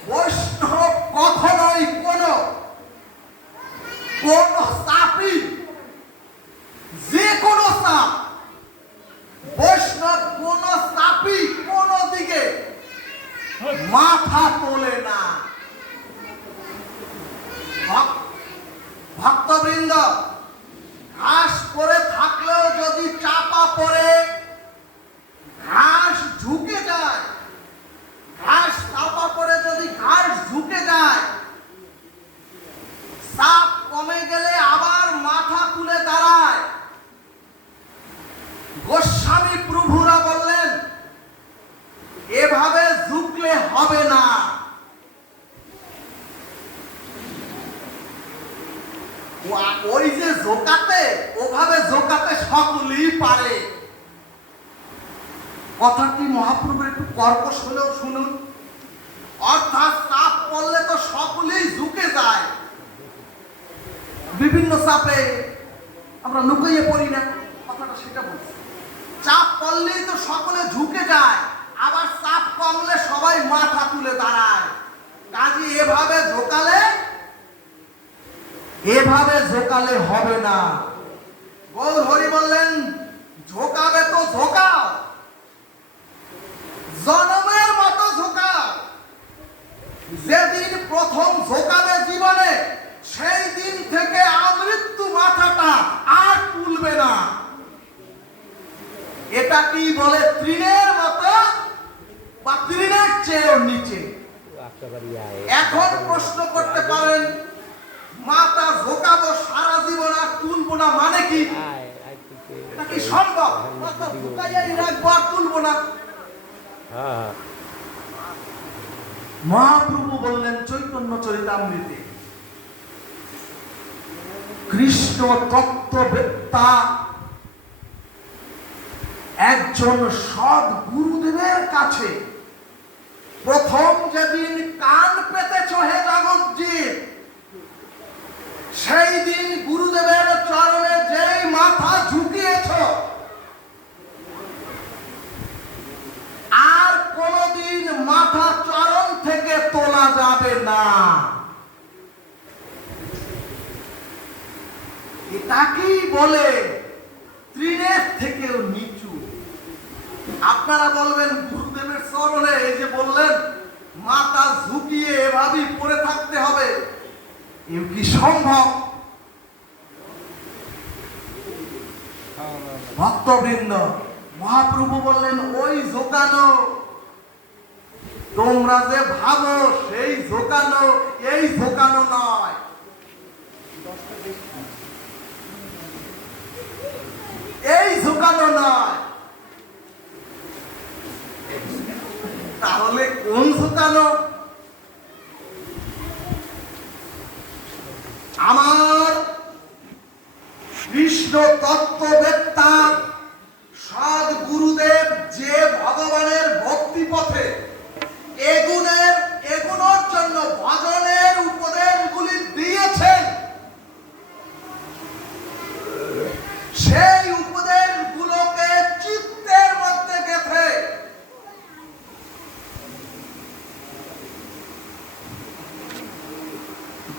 বৈষ্ণব কখনোই কোন চাপই, যে কোনো চাপ, বৈষ্ণব কোন চাপই কোন দিকে মাথা তোলে না। ভক্তবৃন্দ, ঘাস পরে থাকলেও যদি চাপা পড়ে ঘাস ঝুঁকে যায়, ঘাস চাপা পড়ে যদি ঘাস ঝুঁকে যায়, চাপ কমে গেলে আবার মাথা তুলে দাঁড়ায়। গোস্বামী প্রভুরা বললেন এভাবে ঝুঁকলে হবে না। ওই যে ঝোঁকাতে, ওভাবে ঝোঁকাতে সকলেই পারে। কথাটি মহাপ্রভুর একটু কর্কশ হলেও শুনুন। অর্থাৎ চাপ পড়লে তো সকলেই ঝুঁকে যায়। বিভিন্ন চাপে আমরা লুকিয়ে পড়ি না, কথাটা সেটা বলছি। চাপ পড়লেই তো সকলে ঝুঁকে যায়, আবার চাপ কমলে সবাই মাথা তুলে দাঁড়ায়। কাজে এভাবে ঝোঁকালে হবে না। গৌর হরি বললেন ঝোঁকাবে তো ঝোঁকাও, জনমের মতো ঝোঁকাও। যেদিন প্রথম ঝোঁকাবে জীবনে, সেই দিন থেকে আমৃত্যু মাথাটা আর তুলবে না। এটা কি বলে? তৃণের মতো বা তৃণের চেয়েও নিচে। এখন প্রশ্ন করতে পারেন মাথা ঝোঁকাবো সারা জীবন আর তুলবো না মানে কি? এটা কি সম্ভব? মাথা ঝোঁকাইয়াই রাখবো আর তুলবো না? মহাপ্রভু বললেন চৈতন্য চরিতামৃতে, কৃষ্ণ তত্ত্ববেত্তা একজন সৎ গুরুদেবের কাছে প্রথম যেদিন কান পেতেছ হে জগৎজিৎ, সেই দিন গুরুদেবের চরণে যেই মাথা ঝুঁকিয়েছ, আর কোনদিন মাথা চরণ থেকে তোলা যাবে না। এটাকেই বলে তৃণের থেকেও নিচু। আপনারা বলবেন গুরুদেবের চরণে এই যে বললেন মাথা ঝুঁকিয়ে এভাবেই পড়ে থাকতে হবে, এও কি সম্ভব? ভক্তবৃন্দ, মহাপ্রভু বললেন ওই ঝোঁকানো, তোমরা যে ভাবো সেই ঝোঁকানো, এই ঝোঁকানো নয়। এই ঝোঁকানো নয়, তাহলে কোন ঝোঁকানো? আমার কৃষ্ণ তত্ত্ববেত্তা সদ গুরুদেব যে ভগবানের ভক্তি পথে এগুনোর জন্য ভজনের উপদেশগুলি দিয়েছেন, সেই উপদেশগুলোকে চিত্তের মধ্যে গেঁথে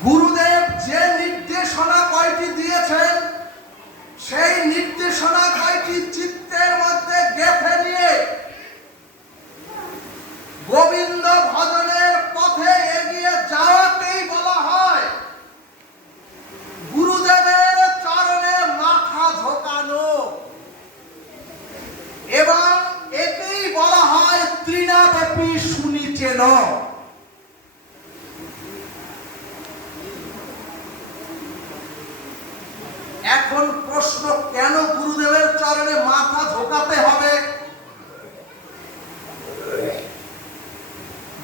গুরুদেব যে নির্দেশনা কয়টি দিয়েছেন, সেই নির্দেশনা কয়টি চিত্তের মধ্যে গেঁথে নিয়ে গোবিন্দ ভজনের পথে এগিয়ে যাওয়াকেই বলা হয় গুরুদেবের চরণে মাথা ঝোঁকানো, এবং একেই বলা হয় তৃণাবপি শুনিছেন। এখন প্রশ্ন, কেন গুরুদেবের চরণে মাথা ঝোঁকাতে হবে?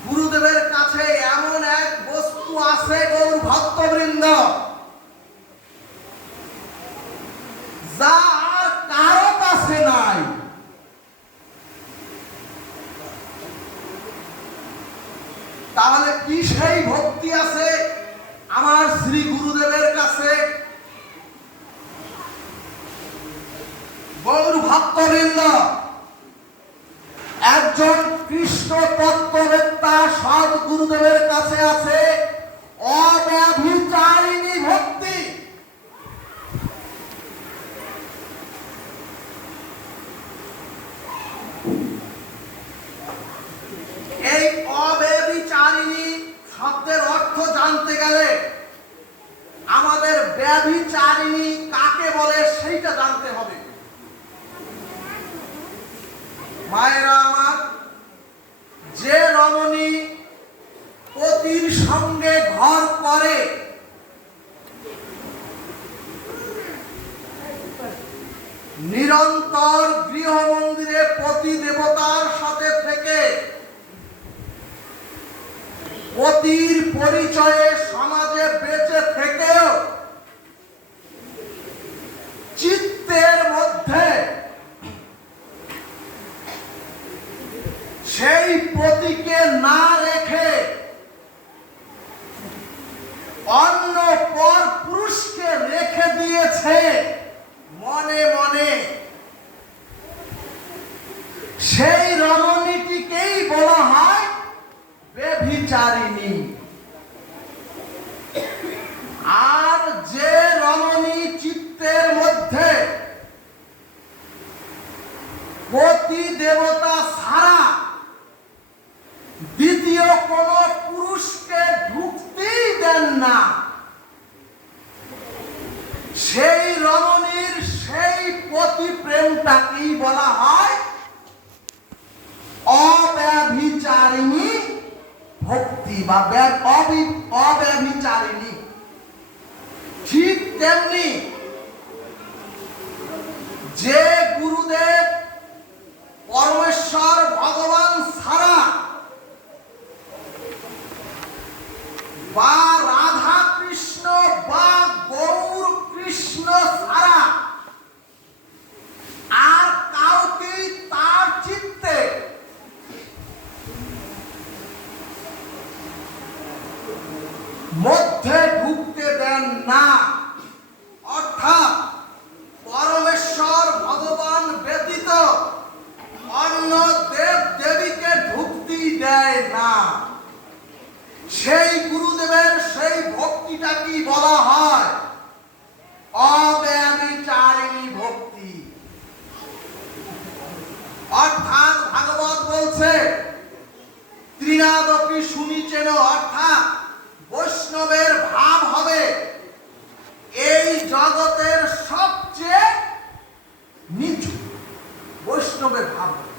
গুরুদেবের কাছে এমন এক বস্তু আছে গৌর ভক্তবৃন্দ, যা আর কারো কাছে নাই। তাহলে কি সেই ভক্তি আছে আমার শ্রী গুরুদেবের কাছে? গৌর ভক্তবৃন্দ, একজন কৃষ্ণ তত্ত্ববেত্তা সদ গুরুদেবের কাছে আছে অব্যভিচারিণী ভক্তি। এই অব্যভিচারিণী শব্দের অর্থ জানতে গেলে আমাদের ব্যভিচারিণী কাকে বলে সেইটা জানতে হবে। মায়েরা আমার, যে রমণী পতির সঙ্গে ঘর করে, নিরন্তর গৃহ মন্দিরে পতি দেবতার সাথে থেকে পতির পরিচয়ে সমাজে বেঁচে থেকেও চিত্তের মধ্যে সেই পতিকে না রেখে অন্য পর পুরুষকে রেখে দিয়েছে মনে মনে, সেই রমণীটিকেই বলা হয় ব্যভিচারিণী। আর যে রমণী চিত্তের মধ্যে পতি দেবতা ছাড়া দ্বিতীয় কোন পুরুষকে ঢুকতেই দেন না, সেই রমণীর সেই পতি প্রেমটাকেই বলা হয় অব্যভিচারিণী ভক্তি বা অব্যভিচারিণী। ঠিক তেমনি যে গুরুদেব পরমেশ্বর ভগবান ছাড়া বা রাধা কৃষ্ণ বা গৌর কৃষ্ণ ছাড়া আর কাউকে তার চিত্তে বলা হয় অব্যভিচারিণী ভক্তি। অর্থাৎ ভাগবত বলছে ত্রিনাদপি শুনিছেন, অর্থাৎ বৈষ্ণবের ভাব হবে এই জগতের সবচেয়ে নিচু, বৈষ্ণবের ভাব হবে।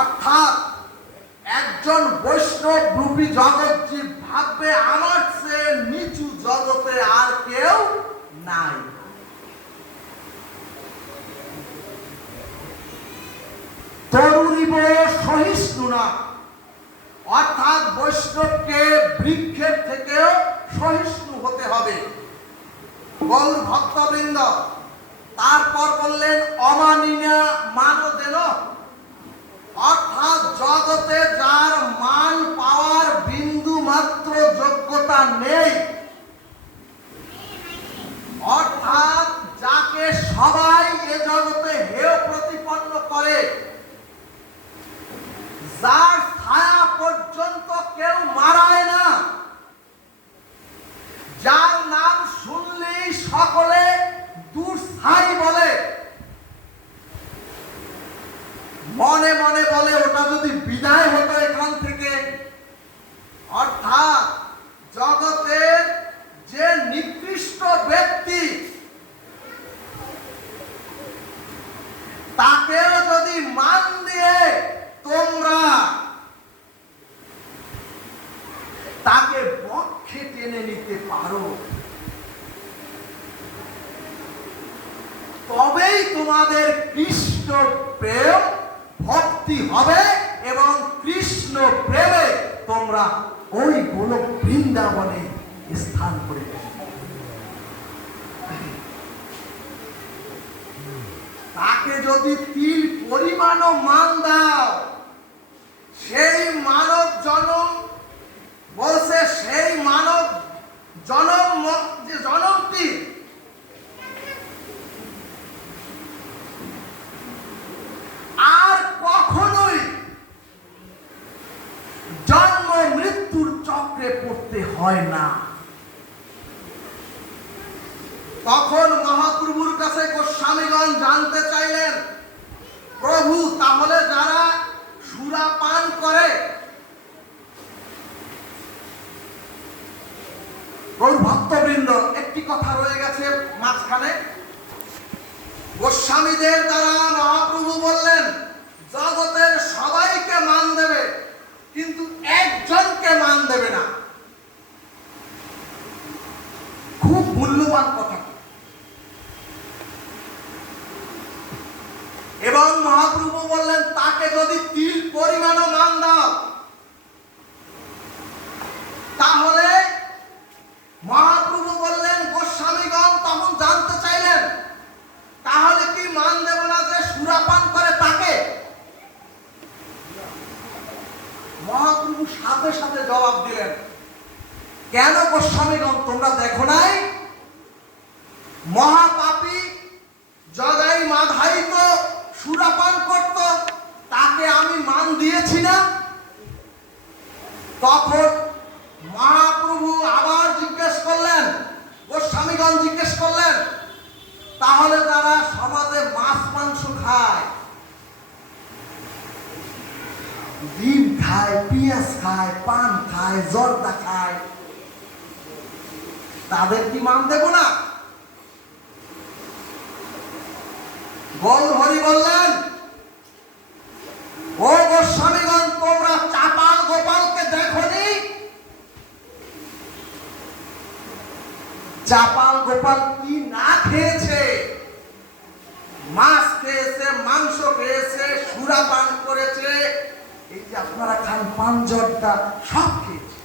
অর্থাৎ একজন বৈষ্ণব রূপী জগৎ জীব ভাববে আমার চেয়ে নিচু জগতে আর কেউ নাই। তরুণীব সহিষ্ণু না, অর্থাৎ বৈষ্ণবকে বৃক্ষের থেকেও সহিষ্ণু হতে হবে। গৌর ভক্তবৃন্দ তারপর বললেন অমানিনা মানদেন, অর্থাৎ জগতে যার মান পাওয়ার বিন্দু মাত্র যোগ্যতা নেই, অর্থাৎ যাকে সবাই এ জগতে হেয় প্রতিপন্ন করে, যার ছায়া পর্যন্ত কেউ মারায় না, যার নাম শুনলেই সকলে দুঃসাই বলে, মনে মনে বলে ওটা যদি বিদায় হতো এখান থেকে। অর্থাৎ জগতের যে নিকৃষ্ট ব্যক্তি তাকেও যদি মান দিয়ে তোমরা তাকে বক্ষে টেনে নিতে পারো, তবেই তোমাদের কৃষ্ণ প্রেম ভক্তি হবে এবং কৃষ্ণ প্রেমে তোমরা ওই গোলক বৃন্দাবনে স্থান করে দেবে। তাকে যদি তিল পরিমাণও মান দাও, সেই মানব জনম বলছে, সেই মানব জনম যে জনমটি আর কখনোই জন্ম মৃত্যুর চক্রে পড়তে হয় না। তখন মহাপ্রভুর কাছে গোস্বামীগণ জানতে চাইলেন, প্রভু তাহলে যারা সুরাপান করে, গৌর ভক্তবৃন্দ একটি কথা রয়ে গেছে মাঝখানে। গোস্বামীদের দ্বারা মহাপ্রভু বললেন জগতের সবাইকে মান দেবে, কিন্তু একজনকে মান দেবে না। খুব মূল্যবান কথা। এবং মহাপ্রভু বললেন তাকে যদি তিল পরিমাণও মান দাও, তাহলে মহাপ্রভু বললেন, গোস্বামীগণ তখন জানতে চাইলেন তাহলে কি মান দেব না যে সুরাপান করে তাকে? মহাপ্রভু সাথে সাথে জবাব দিলেন, কেন গোস্বামীগণ তোমরা দেখো নাই মহাপাপী জগাই মাধাই তো সুরাপান করত, তাকে আমি মান দিয়েছি না? তখন মহাপ্রভু আবার জিজ্ঞেস করলেন, গোস্বামীগণ জিজ্ঞেস করলেন, তাহলে যারা সমাজে মাছ মাংস খায়, ডিম খায়, পেঁয়াজ খায়, পান খায়, জর্দা খায়, তাদের কি মান দেব না? গৌর হরি বললেন, ও গোস্বামীগণ তোমরা চাপাল গোপালকে দেখোনি? চাপাল গোপাল কি না খেয়েছে? মাছ খেয়েছে, মাংস খেয়েছে, সুরাপান করেছে, এই যে আপনারা খান পান জর্দা, সব খেয়েছে।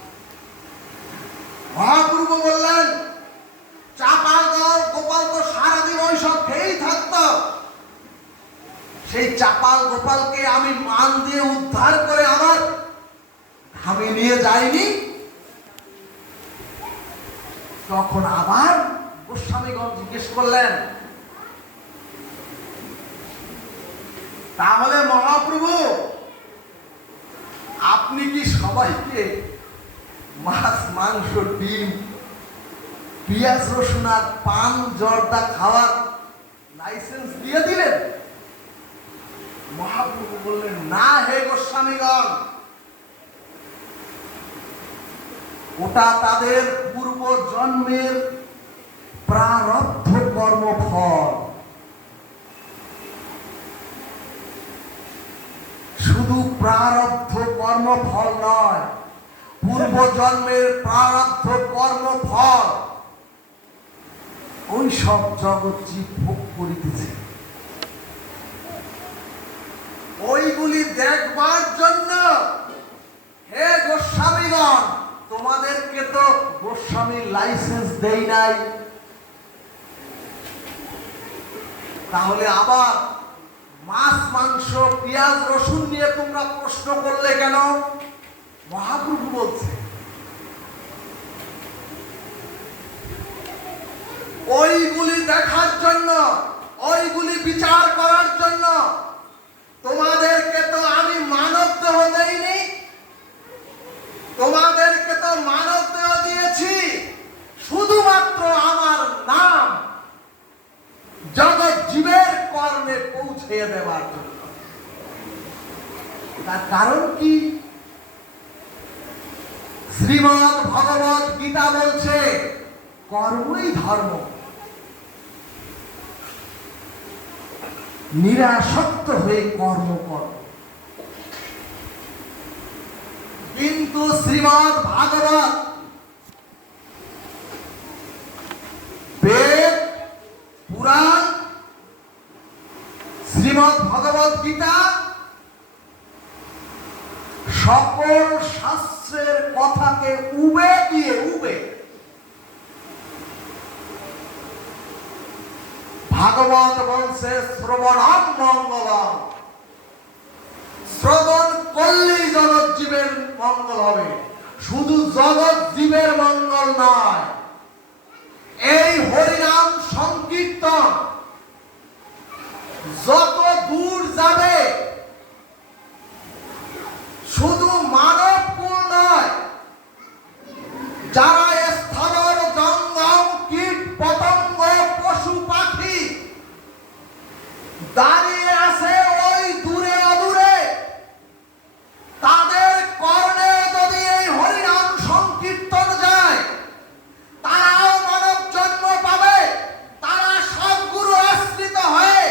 মহাপ্রভু বললেন চাপাল গোপাল তো সারাদিন ওই সব খেয়েই থাকত, সেই চাপাল গোপালকে আমি মান দিয়ে উদ্ধার করে আমার ধামে নিয়ে যাইনি? তখন আবার গোস্বামীগণ জিজ্ঞেস করলেন, তাহলে মহাপ্রভু আপনি কি সবাইকে মাছ মাংস ডিম পেঁয়াজ রসুন আর পান জর্দা খাওয়ার লাইসেন্স দিয়ে দিলেন? মহাপ্রভু বললেন, না হে গোস্বামীগণ, ওটা তাদের পূর্ব জন্মের প্রারব্ধ কর্মফল। শুধু প্রারব্ধ কর্মফল নয়, পূর্ব জন্মের প্রারব্ধ কর্মফল ওই সব জগৎ জীব ভোগ করিতেছে। ওইগুলি দেখবার জন্য হে গোস্বামীগণ, তোমাদেরকে তো গোস্বামীর লাইসেন্স দেই নাই, তাহলে আবার মাছ মাংস পেঁয়াজ রসুন নিয়ে তোমরা প্রশ্ন করলে কেন? মহাপ্রভু বলছে, ওইগুলি দেখার জন্য, ওইগুলি বিচার করার জন্য তোমাদেরকে তো আমি মানব দেহ দেইনি, তোমাদেরকে তো মানব দেহ দিয়েছি শুধুমাত্র আমার নাম জগৎ জীবের কর্মে পৌঁছে দেওয়ার জন্য। তার কারণ কি? শ্রীমদ্ ভগবত গীতা বলছে কর্মই ধর্ম। নিরাসক্ত হয়ে কর্ম কর। কিন্তু শ্রীমদ্ ভাগবত, বেদ, পুরাণ, শ্রীমদ্ ভগবত গীতা সকল শাস্ত্রের কথাকে উবে দিয়ে ভাগবত বংশে শ্রবণাম মঙ্গলম, শ্রবণ করলেই জগৎ জীবের মঙ্গল হবে। শুধু জগৎ জীবের মঙ্গল নয়, এই হরিনাম সংকীর্তন যত দূর যাবে, শুধু মানব কুল নয়, যারা স্থাবর জঙ্গম কীট পতঙ্গ পশু পাখি দাঁড়িয়ে আছে ওই দূরে অদূরে, তাদের কর্ণে যদি এই হরিনাম সংকীর্তন যায়, তারাও মানব জন্ম পাবে, তারা সব গুরু আশ্রিত হয়ে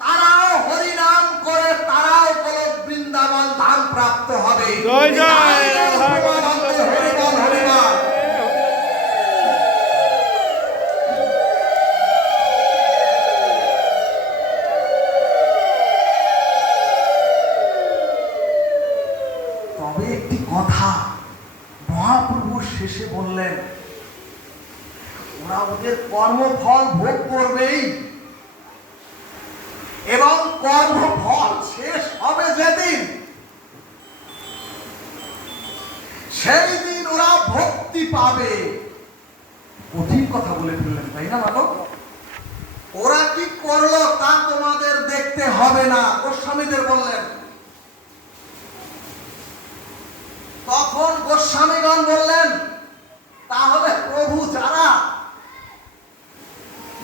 তারাও হরিনাম করে তারাও গোলক বৃন্দাবন ধাম প্রাপ্ত হবে। জয় জয় হরিবল হরিবল। তবে একটি কথা মহাপ্রভু শেষে বললেন, ওরা ওদের কর্মফল ভোগ করবেই, এবং কর্মফল শেষ হবে যেদিন, সেই দিন ওরা ভক্তি পাবে। কঠিন কথা বলে ফেললেন, তাই না মানব? ওরা কি করলো তা তোমাদের দেখতে হবে না, গোস্বামীদের বললেন। তখন গোস্বামীগণ বললেন, তাহলে প্রভু যারা,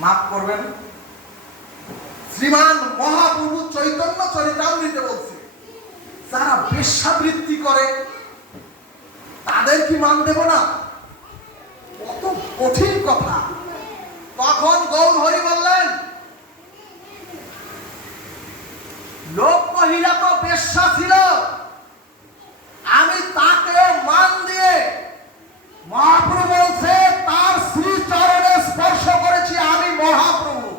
মাফ করবেন, শ্রীমান মহাপ্রভু চৈতন্য চরিতামৃতে বলছে, যারা বেশ্যাবৃত্তি করে তাদের কি মান দেব না? কত কঠিন কথা। তখন গৌর হরি বললেন, লোক মহিলা তো বেশ্যা ছিল, আমি তাকে মান দিয়ে, মহাপ্রভু বলছে তার শ্রী চরণে স্পর্শ করেছি আমি মহাপ্রভু,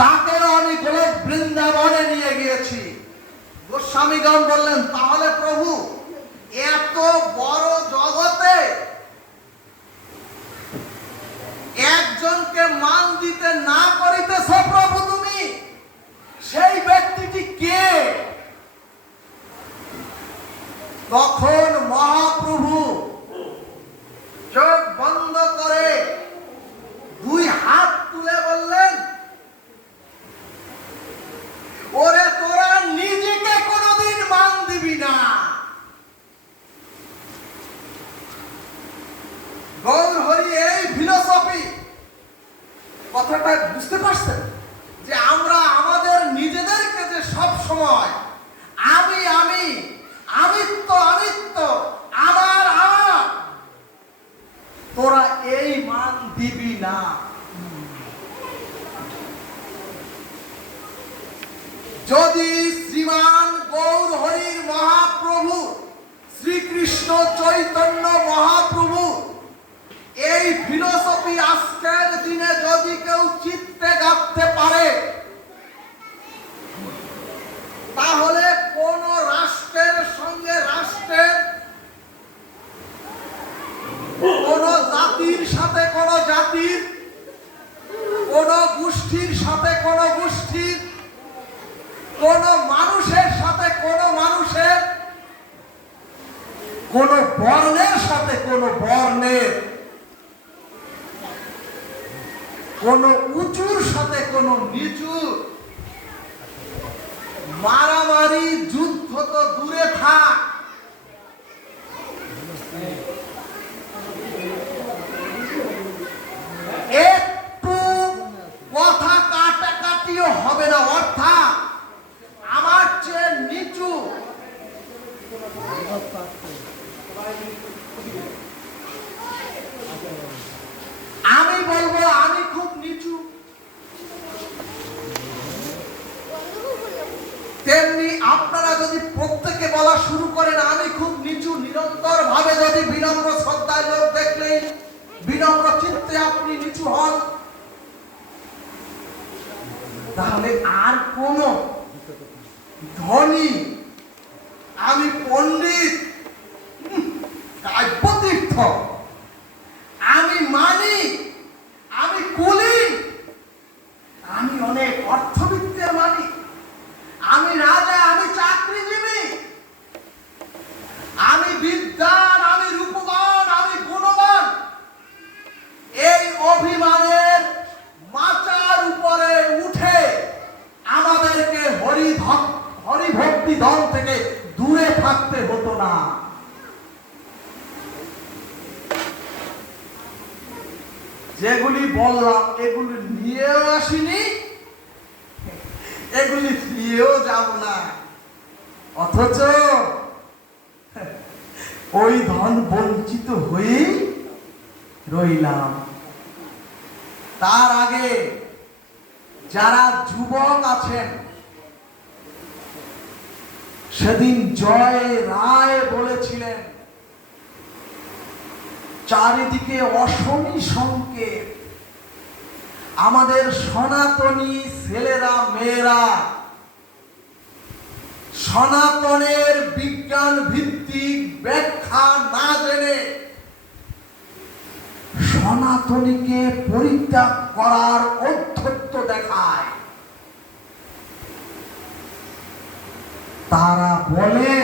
তাকেও আমি গোলক বৃন্দাবনে নিয়ে গিয়েছি। গোস্বামীগণ বললেন, তাহলে প্রভু এত বড় জগতে একজনকে মান দিতে না করিতেছ প্রভু তুমি, সেই ব্যক্তিটি কে? তখন মহাপ্রভু চোখ বন্ধ করে দুই হাত তুলে বললেন, ওরে তোরা নিজেকে কোনোদিন মান দিবি না, গৌর হরি এই ফিলোসফি কথাটা বুঝতে পারছেন যে আমরা আমাদের নিজেদেরকে যে সব সময় আমি আমি আমিত্ব আমিত্ব আমার আমার তোরা এই মান দিবি না। যদি শ্রীমান গৌর হরির মহাপ্রভু শ্রীকৃষ্ণ চৈতন্য মহাপ্রভু এই ফিলোসফি আজকের দিনে যদি কেউ চিত্তে গাঁথতে পারে তাহলে কোন রাষ্ট্রের সঙ্গে রাষ্ট্রের, কোন জাতির সাথে কোন জাতির, কোন গোষ্ঠীর সাথে কোন গোষ্ঠীর, কোন মানুষের সাথে কোন মানুষের, কোন বর্ণের সাথে কোন বর্ণের, কোন উঁচুর সাথে কোন নিচুর মারামারি যুদ্ধ তো দূরে থাক, একটু কথা কাটাকাটিও হবে না। অর্থাৎ আমার চেয়ে নিচু আমি বলবো আমি খুব নিচু, তেমনি আপনারা যদি প্রত্যেকে বলা শুরু করেন আমি খুব নিচু, নিরন্তর ভাবে যদি বিনম্র শ্রদ্ধার লোক দেখলে বিনম্র চিত্তে আপনি নিচু হন, তাহলে আর কোন ধনী আমি পণ্ডিত কাব্যতীর্থ আমি মানিক আমি কুলীন আমি অনেক অর্থবিত্তের মালিক আমি রাজা আমি চাকরিজীবী আমি বিদ্যান আমি রূপবান আমি গুণবান এই অভিমানের মাচার উপরে উঠে আমাদেরকে হরিভক্তি দল থেকে দূরে থাকতে হতো না। যেগুলি বললাম এগুলি নিয়েও আসিনি, এগুলি নিয়েও যাব না, অথচ ওই ধন বঞ্চিত হয়ে রইলাম। তার আগে যারা যুবক আছেন সেদিন জয় রায় বলেছিলেন চারিদিকে অশনি সংকেত, আমাদের সনাতনী ছেলেরা মেয়েরা সনাতনের বিজ্ঞান ভিত্তিক ব্যাখ্যা না জেনে সনাতনীকে পরিত্যাগ করার ঔদ্ধত্য দেখায়। তারা বলে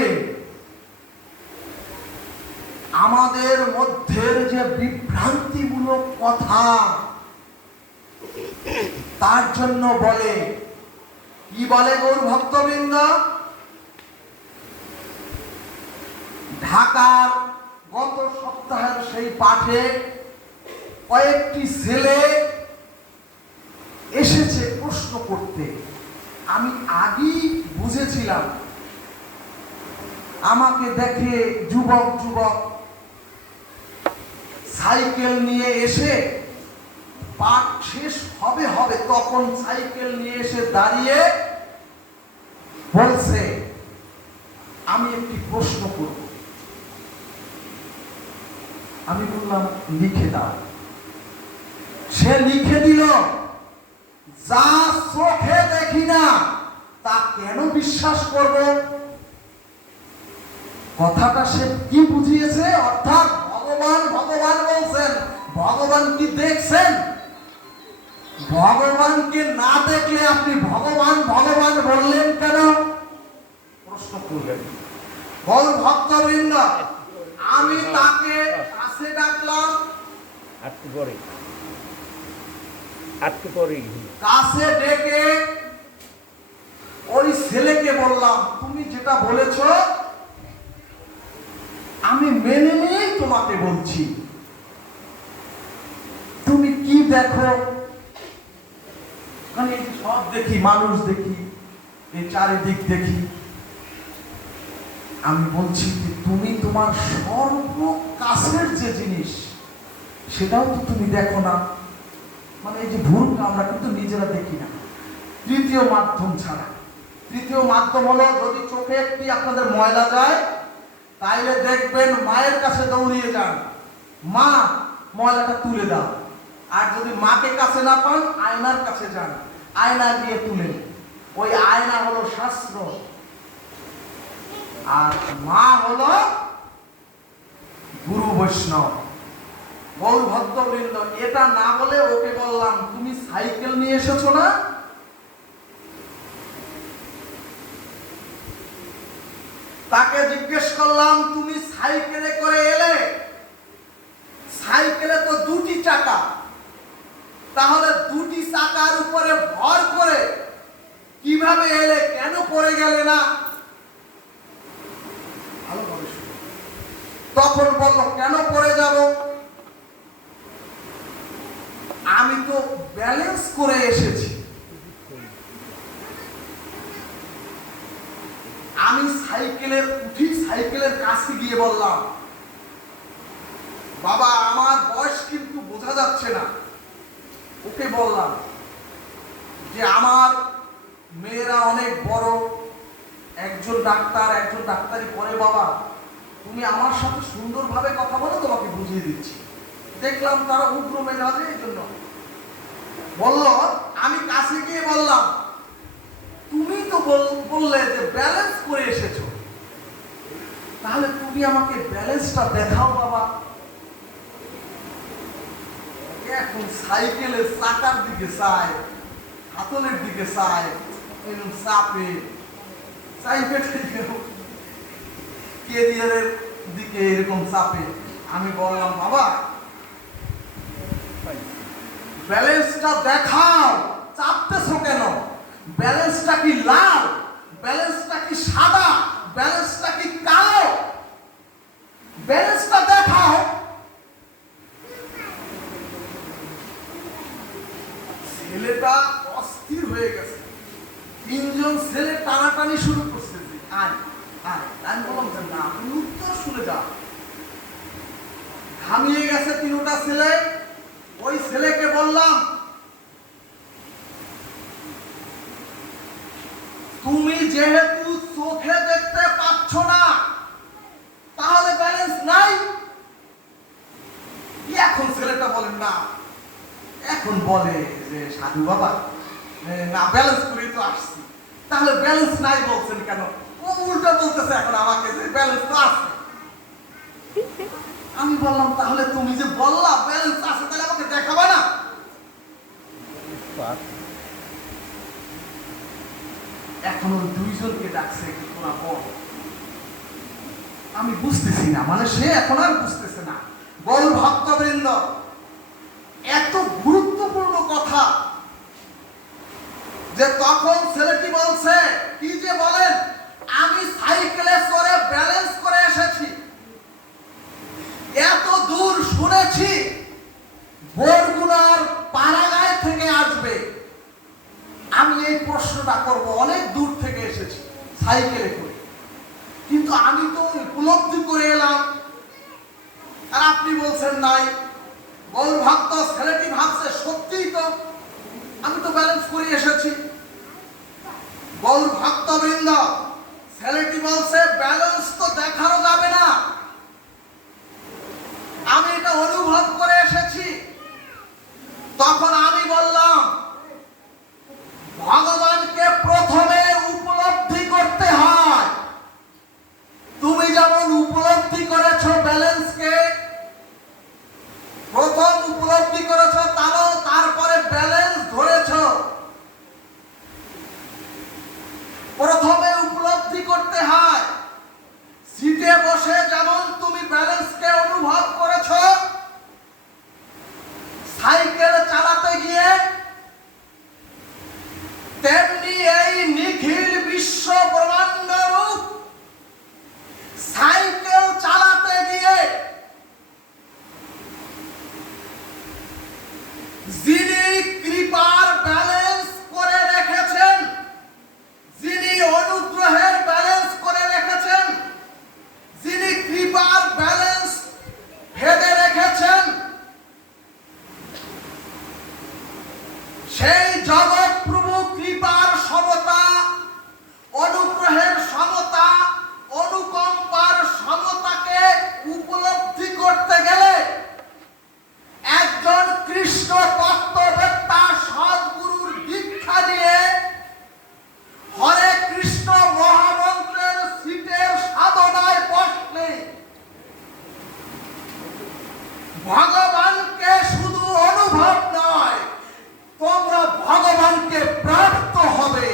আমাদের মধ্যের যে বিভ্রান্তিমূলক কথা তার জন্য বলে, কি বলে গৌর ভক্তবৃন্দ, ঢাকার গত সপ্তাহের সেই পাঠে কয়েকটি ছেলে এসেছে প্রশ্ন করতে। আমি আগেই বুঝেছিলাম, আমাকে দেখে যুবক যুবক সাইকেল নিয়ে এসে পাঠ শেষ হবে হবে তখন সাইকেল নিয়ে এসে দাঁড়িয়ে বলছে আমি একটি প্রশ্ন করব। আমি বললাম লিখে দাও। সে লিখে দিল, যা চোখে দেখি না তা কেন বিশ্বাস করব। কথাটা সে কি বুঝিয়েছে? অর্থাৎ ভগবান ভগবান বলছেন, ভগবান কি দেখছেন? ভগবানকে না দেখলে আপনি ভগবান ভগবান বললেন কেন? প্রশ্ন করলেন। বল ভক্তবৃন্দ, আমি তাকে কাছে ডাকলাম, কাছে ডেকে ওই ছেলেকে বললাম, তুমি যেটা বলেছ আমি মেনে নিয়েই তোমাকে বলছি। দেখো, মানে সব দেখি, মানুষ দেখি, এই চারিদিক দেখি। আমি বলছি যে তুমি তোমার সর্ব কাছের যে জিনিস সেটাও তো তুমি দেখো না। মানে এই যে ভুরুঙ্গা আমরা কিন্তু নিজেরা দেখি না, তৃতীয় মাধ্যম ছাড়া। তৃতীয় মাধ্যম হলো, যদি চোখে একটি আপনাদের ময়লা যায় তাইলে দেখবেন মায়ের কাছে দৌড়িয়ে যান, মা ময়লাটা তুলে দাও। আর যদি মাকে কাছে না পান, আয়নার কাছে যান, আয়না দিয়ে তুলেন। ওই আয়না হলো শাস্ত্র, আর মা হলো গুরু বৈষ্ণব। গৌর ভক্তবৃন্দ, এটা না বলে ওকে বললাম তুমি সাইকেল নিয়ে এসেছো না? তাকে জিজ্ঞেস করলাম তুমি সাইকেলে করে এলে, সাইকেলে তো দুটি চাকা, তাহলে দুটি চাকার উপরে ভর করে কিভাবে এলে, কেন পড়ে গেলে না? ভালোভাবে শুনো। তখন বলল কেন পড়ে যাব, আমি তো ব্যালেন্স করে এসেছি। আমি সাইকেলের কাছে গিয়ে বললাম, বাবা আমার বয়স কিন্তু বোঝা যাচ্ছে না। ওকে বললাম যে আমার মেয়েরা অনেক বড়, একজন ডাক্তার, একজন ডাক্তারি পড়ে, বাবা তুমি আমার সাথে সুন্দরভাবে কথা বলো, তোমাকে বুঝিয়ে দিচ্ছি। দেখলাম তারা উগ্র মেজাজে, এই জন্য বলল। আমি কাছে গিয়ে বললাম তুমি তো বললে যে ব্যালেন্স করে এসেছো, তাহলে তুমি আমাকে ব্যালেন্সটা দেখাও বাবা। এখন সাইকেলের চাকার দিকে চায়, হাতলের দিকে চায়, এরকম চাপে কেরিয়ারের দিকে এরকম চাপে। আমি বললাম বাবা ব্যালেন্সটা দেখাও, চাপতেছো কেন? ব্যালেন্সটা কি লাল, ব্যালেন্সটা কি সাদা, ব্যালেন্সটা কি কালো? ব্যালেন্সটা দেখাও। ছেলেটা অস্থির হয়ে গেছে, তিনজন ছেলে টানাটানি শুরু করছে, আয় আয়। আমি বললাম যে না, তুমি উত্তর শুনে যাও। ঘামিয়ে গেছে তিনটা ছেলে। ওই ছেলেকে বললাম তুমি যেহেতু চোখে দেখতে পাচ্ছ না, তাহলে ব্যালেন্স নাই। এখন ছেলেটা বলেন না, এখন বলে যে সাধু বাবা না ব্যালেন্স করে তো আসছি, তাহলে ব্যালেন্স নাই বলছেন কেন? ও উল্টো বলতেছে এখন আমাকে যে ব্যালেন্স তো আছে। আমি বললাম তাহলে তুমি যে বললা ব্যালেন্স আছে, তাহলে আমাকে দেখাবা না? এখন ওই দুইজনকে ডাকছে, কি তোরা বল। আমি বুঝতেছি না, মানে সে এখন আর বুঝতেছে না। গৌর ভক্তবৃন্দ, এত গুরুত্বপূর্ণ কথা যে তখন ছেলেটি বলছে কি যে বলেন, আমি সাইকেলে চড়ে ব্যালেন্স করে এসেছি, এত দূর শুনেছি বরগুনার পাড়াগাঁয় থেকে আসবে, আমি এই প্রশ্নটা করব, অনেক দূর থেকে এসেছি সাইকেলে করে, কিন্তু আমি তো উপলব্ধি করে এলাম, আর আপনি বলছেন নাই। গৌর ভক্ত ছেলেটি ভাবছে সত্যিই তো আমি তো ব্যালেন্স করে এসেছি। গৌর ভক্তবৃন্দ, ছেলেটি বলছে ব্যালেন্স তো দেখানো যাবে না, আমি এটা অনুভব করে এসেছি। তখন আমি বললাম ভগবানকে প্রথমে উপলব্ধি করতে হয়। তুমি যেমন উপলব্ধি করেছো ব্যালেন্সকে, প্রথম উপলব্ধি করেছো, তারপরে ব্যালেন্স ধরেছো। প্রথমে উপলব্ধি করতে হয়। সিটে বসে যেমন তুমি ব্যালেন্সকে অনুভব করেছো, সাইকেল চালাতে গিয়ে তেমনি এই নিখিল বিশ্ব ব্রহ্মাণ্ড রূপ সাইকেল চালাতে গিয়ে যিনি কৃপার ব্যালেন্স করে রেখেছেন, যিনি অনুগ্রহের ব্যালেন্স করে রেখেছেন, যিনি কৃপার ব্যালেন্স ভেদে রেখেছেন, সেই জগৎপ্রভু কৃপার সমতা, অনুগ্রহের সমতা, অনুকম্পার সমতাকে উপলব্ধি করতে গেলে একজন কৃষ্ণ তত্ত্ববেত্তা সদ্গুরুর দীক্ষা নিয়ে হরে কৃষ্ণ মহামন্ত্রের সিটের সাধনায় বসলে ভগবানকে শুধু অনুভব নয়, তোমরা ভগবানকে প্রাপ্ত হবে।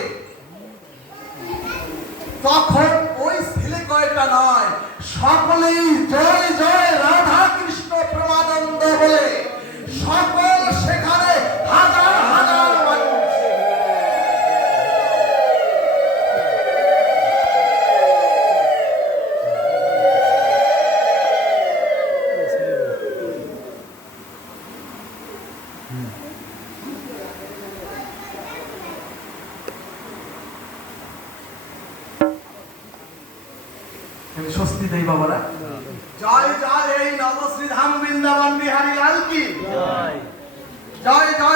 তখন ওই ছেলে কয়টা নয়, সকলেই জয় জয় রাধা কৃষ্ণ প্রেমানন্দ বলে সকল সেখানে হাজার হাজার মানুষ। স্বস্তি দেই বাবারা। জয় জয় এই নবশ্রী ধাম বৃন্দাবন বিহারী